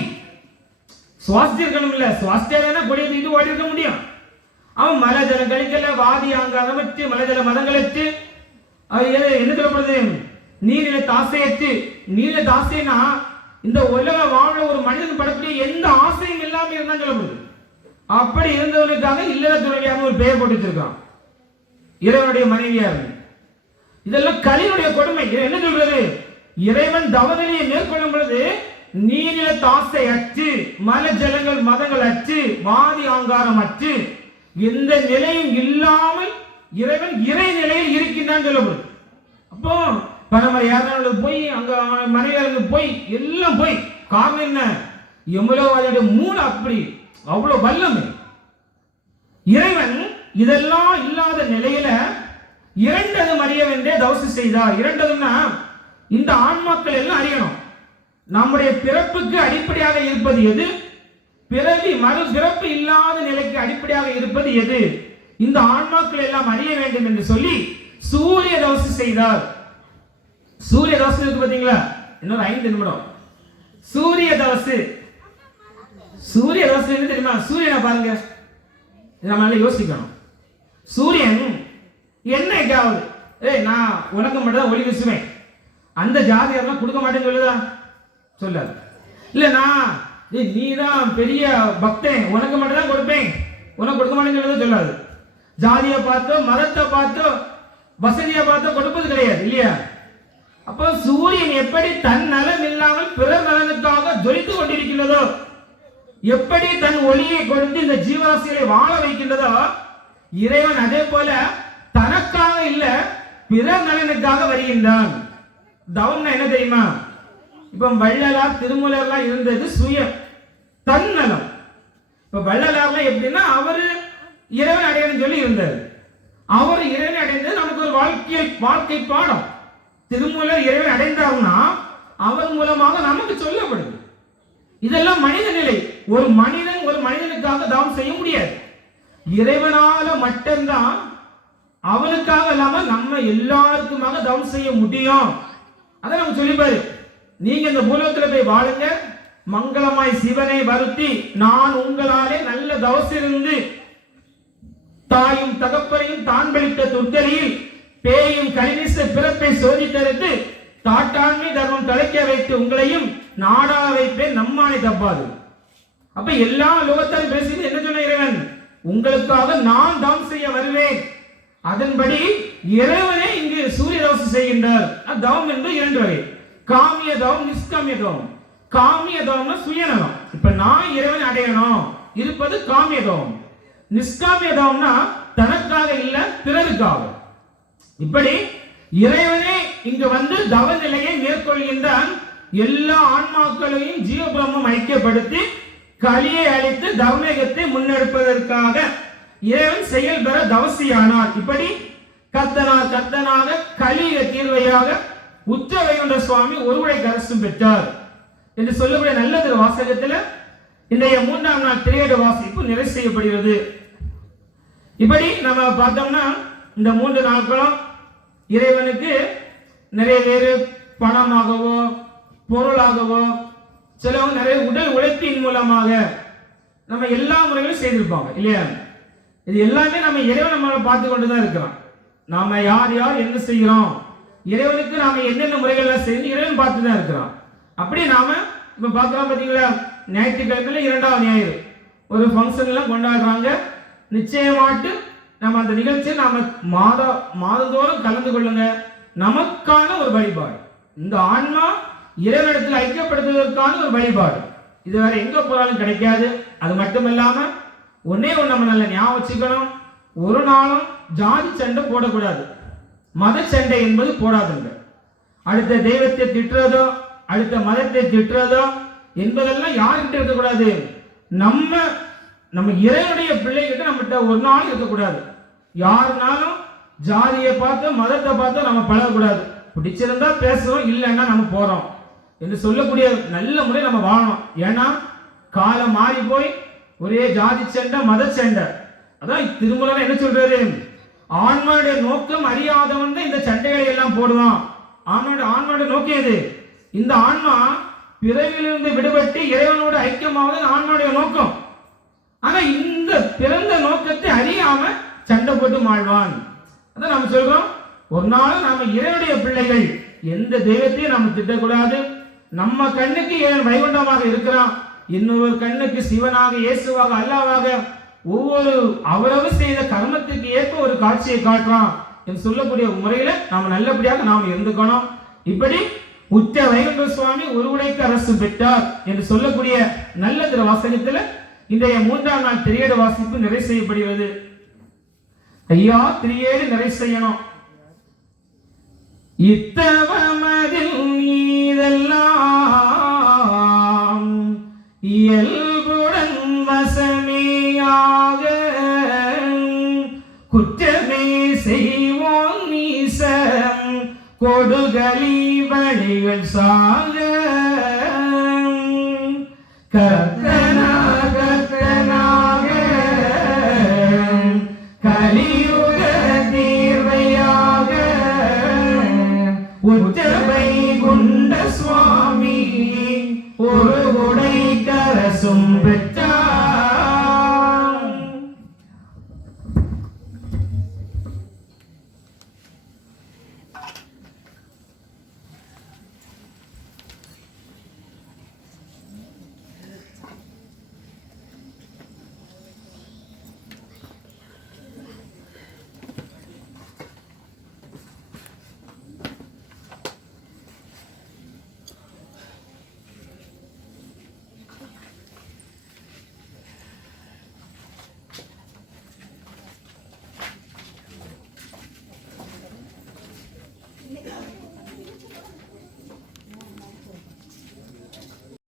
சுவாஸ்தி இருக்கணும் இல்ல, சுவாஸ்தியா கொடியை தூக்கிட்டு ஓடி இருக்க முடியும். அவன் மலஜலம் கழிக்கல, வாதி ஆங்காரமற்று மலஜல மதங்களற்று. அது என்ன சொல்லப்படுது? நீரில தாசையற்று. நீரில தாசைனா இந்த உலக வாழ்ல ஒரு மனிதன் படக்கூடிய எந்த ஆசையும் இல்லாம இருந்தா சொல்லப்படுது. அப்படி இருந்தவனுக்காக இல்லற துணைவியாக ஒரு பெயர் போட்டு வச்சிருக்கான், இறைவனுடைய மனைவியார். இதெல்லாம் கலியுடைய கொடுமை. என்ன சொல்றது? இறைவன் தவநிலையை மேற்கொள்ளும் பொழுது நீரில தாசை அற்று, மல ஜலங்கள் மதங்கள் அற்று, வாதி ஆங்காரம் அற்று, எந்த நிலையும் இல்லாமல் இறைவன் இறை நிலையில் இருக்கின்றான் சொல்லப்படுது. அப்போ பனமரை யாரு போய் அங்க மனைவியாருக்கு போய் எல்லாம் போய் காரணம் என்ன? யமுலவாதியுடைய மூளை அப்படி அவ்வளவு வல்லமை. இறைவன் இதெல்லாம் இல்லாத நிலையில இரண்டதும் அறிய வேண்டிய தவசு செய்தார். இரண்டதும்னா இந்த ஆன்மாக்கள் எல்லாம் அறியணும். நம்முடைய பிறப்புக்கு அடிப்படையாக இருப்பது எது? பிறவி மறு பிறப்பு இல்லாத நிலைக்கு அடிப்படையாக இருப்பது எது? இந்த ஆன்மாக்கள் எல்லாம் அறிய வேண்டும் என்று சொல்லி சூரிய தவசு செய்தார். சூரிய தவசு இருக்கு பாத்தீங்களா? இன்னொரு 5 நிமிடம். சூரிய தவசு. சூரிய தவசு என்ன தெரியுமா? சூரியனை பாருங்க, நம்மளால யோசிக்கணும். சூரியன் என்னைக்காவது நான் உனக்கு மட்டும் தான் ஒளி வீசுவேன், அந்த ஜாதியெல்லாம் கொடுக்க மாட்டேன்னு சொல்லுதா? சொல்லாது. இல்ல நான் நீ தான் பெரிய பக்தன், உனக்கு மட்டும் தான் கொடுப்பேன், உனக்கு கொடுக்க மாட்டேன்னு சொல்லுதா? சொல்லாது. ஜாதியை பார்த்தோ மதத்தை பார்த்தோ வசதியை பார்த்தோ கொடுப்பது கிடையாது இல்லையா? அப்போ சூரியன் எப்படி தன் நலன் இல்லாமல் பிறர் நலனுக்காக ஜொலித்துக் கொண்டிருக்கின்றதோ, எப்படி தன் ஒளியை கொடுத்து இந்த ஜீவராசிகளை வாழ வைக்கின்றதோ, இறைவன் அதே போல தனக்காக இல்ல பிறர் நலனுக்காக வருகின்றான். தவம்னா என்ன தெரியுமா? இப்ப வள்ளலார் திருமூலர்லாம் இருந்தது சுய தன்னலம். இப்ப வள்ளலார்லாம் எப்படின்னா அவரு இறைவன் அடையணும் சொல்லி இருந்தார். அவர் இறைவன் அடைந்தது நமக்கு ஒரு வாழ்க்கை பாடம். திருமூலர் இறைவன் அடைந்தார்னா அவர் மூலமாக நமக்கு சொல்லப்படுது. இதெல்லாம் மனித நிலை. ஒரு மனிதன் ஒரு மனிதனுக்காக தவம் செய்ய முடியாது. இறைவனால மட்டும்தான் அவனுக்காக இல்லாம நம்ம எல்லாருக்குமாக தவம் செய்ய முடியும். அதை நம்ம சொல்லிப்பாரு. நீங்க இந்த பூலோகத்துல போய் வாழுங்க, மங்களமாய் சிவனை வருத்தி நான் உங்களாலே நல்ல தவசிருந்து தாயும் தகப்பனையும் தான் பலித்த துர்க்கரியில் பேயும் கலினிச பிறப்பை சோதித்தெடுத்து தாட்டாண்மை தர்மம் தலைக்க வைத்து உங்களையும் நாடா வைப்பேன் நம்மானை தப்பாது. அப்ப எல்லா லோகத்தாலும் பேசி என்ன சொன்ன இறைவன்? உங்களுக்காக நான் தவம் செய்ய வருவேன். அதன்படி இறைவனே இங்கு சூரிய தவசம் செய்கின்றார். தவம் என்பது 2 வகை, காமிய தவம், நிஷ்காமிய தவம். காமிய தவம்னா சுயநலம். இப்ப நான் இறைவன் அடையணும் இருப்பது காமிய தவம். நிஷ்காமிய தவம்னா தனக்காக இல்ல பிறருக்காக. இப்படி இறைவனே இங்கு வந்து தவ நிலையை மேற்கொள்கின்றான். எல்லா ஆன்மாக்களையும் ஜீவபிரமம் ஐக்கியப்படுத்தி கலியை அழித்து தர்மேகத்தை முன்னெடுப்பதற்காக இறைவன் செயல்பெற தவசியானார். இப்படி கர்த்தனாக கலிய தீர்வையாக உச்ச வைகுண்ட சுவாமி ஒருவரை கரசும் பெற்றார் என்று சொல்லக்கூடிய நல்ல வாசகத்துல இன்றைய 3ஆம் நாள் திரையேடு வாசிப்பு நிறைவு செய்யப்படுகிறது. இப்படி நம்ம பார்த்தோம்னா இந்த 3 நாட்களும் இறைவனுக்கு நிறைய பேர் பணமாகவோ பொருளாகவோ சிலவங்க நிறைய உடல் உழைப்பின் மூலமாக நம்ம எல்லா முறைகளும் செய்திருப்பாங்க இல்லையா? இது எல்லாமே நம்ம இறைவன் நம்மளை பார்த்து கொண்டு தான் இருக்கிறோம். நாம யார் யார் என்ன செய்கிறோம், இறைவனுக்கு நாம என்னென்ன முறைகள்லாம் செய்யணும் இறைவன் பார்த்து தான் இருக்கிறோம். அப்படி நாம இப்ப பார்க்கலாம் பார்த்தீங்களா, ஞாயிற்றுக்கிழமையில 2ஆம் ஞாயிறு ஒரு ஃபங்க்ஷன் எல்லாம் கொண்டாடுறாங்க. நிச்சயமாட்டு நம்ம அந்த நிகழ்ச்சியை நாம மாதந்தோறும் கலந்து கொள்ளுங்க. நமக்கான ஒரு வழிபாடு, இந்த ஆன்மா இறைவனிடத்தில் ஐக்கியப்படுத்துவதற்கான ஒரு வழிபாடு. இது வேற எங்க போனாலும் கிடைக்காது. அது மட்டும் இல்லாம ஒன்னே ஒன்று நம்ம நல்ல ஞாபகம் வச்சுக்கணும், ஒரு நாளும் ஜாதி சண்டை போடக்கூடாது, மத சண்டை என்பது போடாதுங்க. அடுத்த தெய்வத்தை திட்டுறதோ அடுத்த மதத்தை திட்டுறதோ என்பதெல்லாம் யாருக்கிட்ட இருக்கக்கூடாது, நம்ம இறைவனுடைய பிள்ளைகிட்ட நம்மகிட்ட ஒரு நாள் இருக்கக்கூடாது. யாருனாலும் ஜாதியை பார்த்து மதத்தை பார்த்து நம்ம பழகக்கூடாது. பிடிச்சிருந்தா பேசுறோம், இல்லைன்னா நம்ம போறோம் என்று சொல்லக்கூடிய நல்ல முறை நம்ம வாழணும். ஏன்னா காலம் மாறி போய் ஒரே ஜாதி சண்டை மத சண்டை. அதான் திருமூலர் என்ன சொல்றாரு, ஆன்மாவுடைய நோக்கம் அறியாதவன் தான் இந்த சண்டைகளை எல்லாம் போடுவான். ஆன்மாவுடைய நோக்கம் எது? இந்த ஆன்மா பிறவிலிருந்து விடுபட்டு இறைவனோடு ஐக்கியமாவது ஆன்மாவுடைய நோக்கம். ஆனா இந்த பிறந்த நோக்கத்தை அறியாம சண்டை போட்டு மாழ்வான். அதான் நம்ம சொல்றோம், ஒரு நாள் நாம இறைவனுடைய பிள்ளைகள், எந்த தெய்வத்தையும் நம்ம திட்டக்கூடாது. நம்ம கண்ணுக்கு இறைவன் வைகுண்டமாக இருக்கிறான், இன்னொரு கண்ணுக்கு சிவனாக இயேசுவாக அல்லாவாக ஒவ்வொரு அவரவர் செய்த கர்மத்துக்கு ஏற்ப ஒரு காட்சியை காட்டுறான் என்று சொல்லக்கூடிய முறையில நாம நல்லபடியாக நாம் இருந்துக்கணும். இப்படி உச்ச வைகுண்ட சுவாமி ஒரு உடைக்கு அரசு பெற்றார் என்று சொல்லக்கூடிய நல்ல திரு வாசகத்துல இன்றைய 3ஆம் நாள் திரையேடு வாசிப்பு நிறைவு செய்யப்படுகிறது. ஐயா, திரையேடு நிறைவு செய்யணும். இத்தவமதில் நீதெல்லாம் இயல்புடன் வசமேயாக குற்றமே செய்வோம் நீசம் கொடுகலி வழிகள் சாக கர்த்தனாக கலியுக தீர்வையாக உச்ச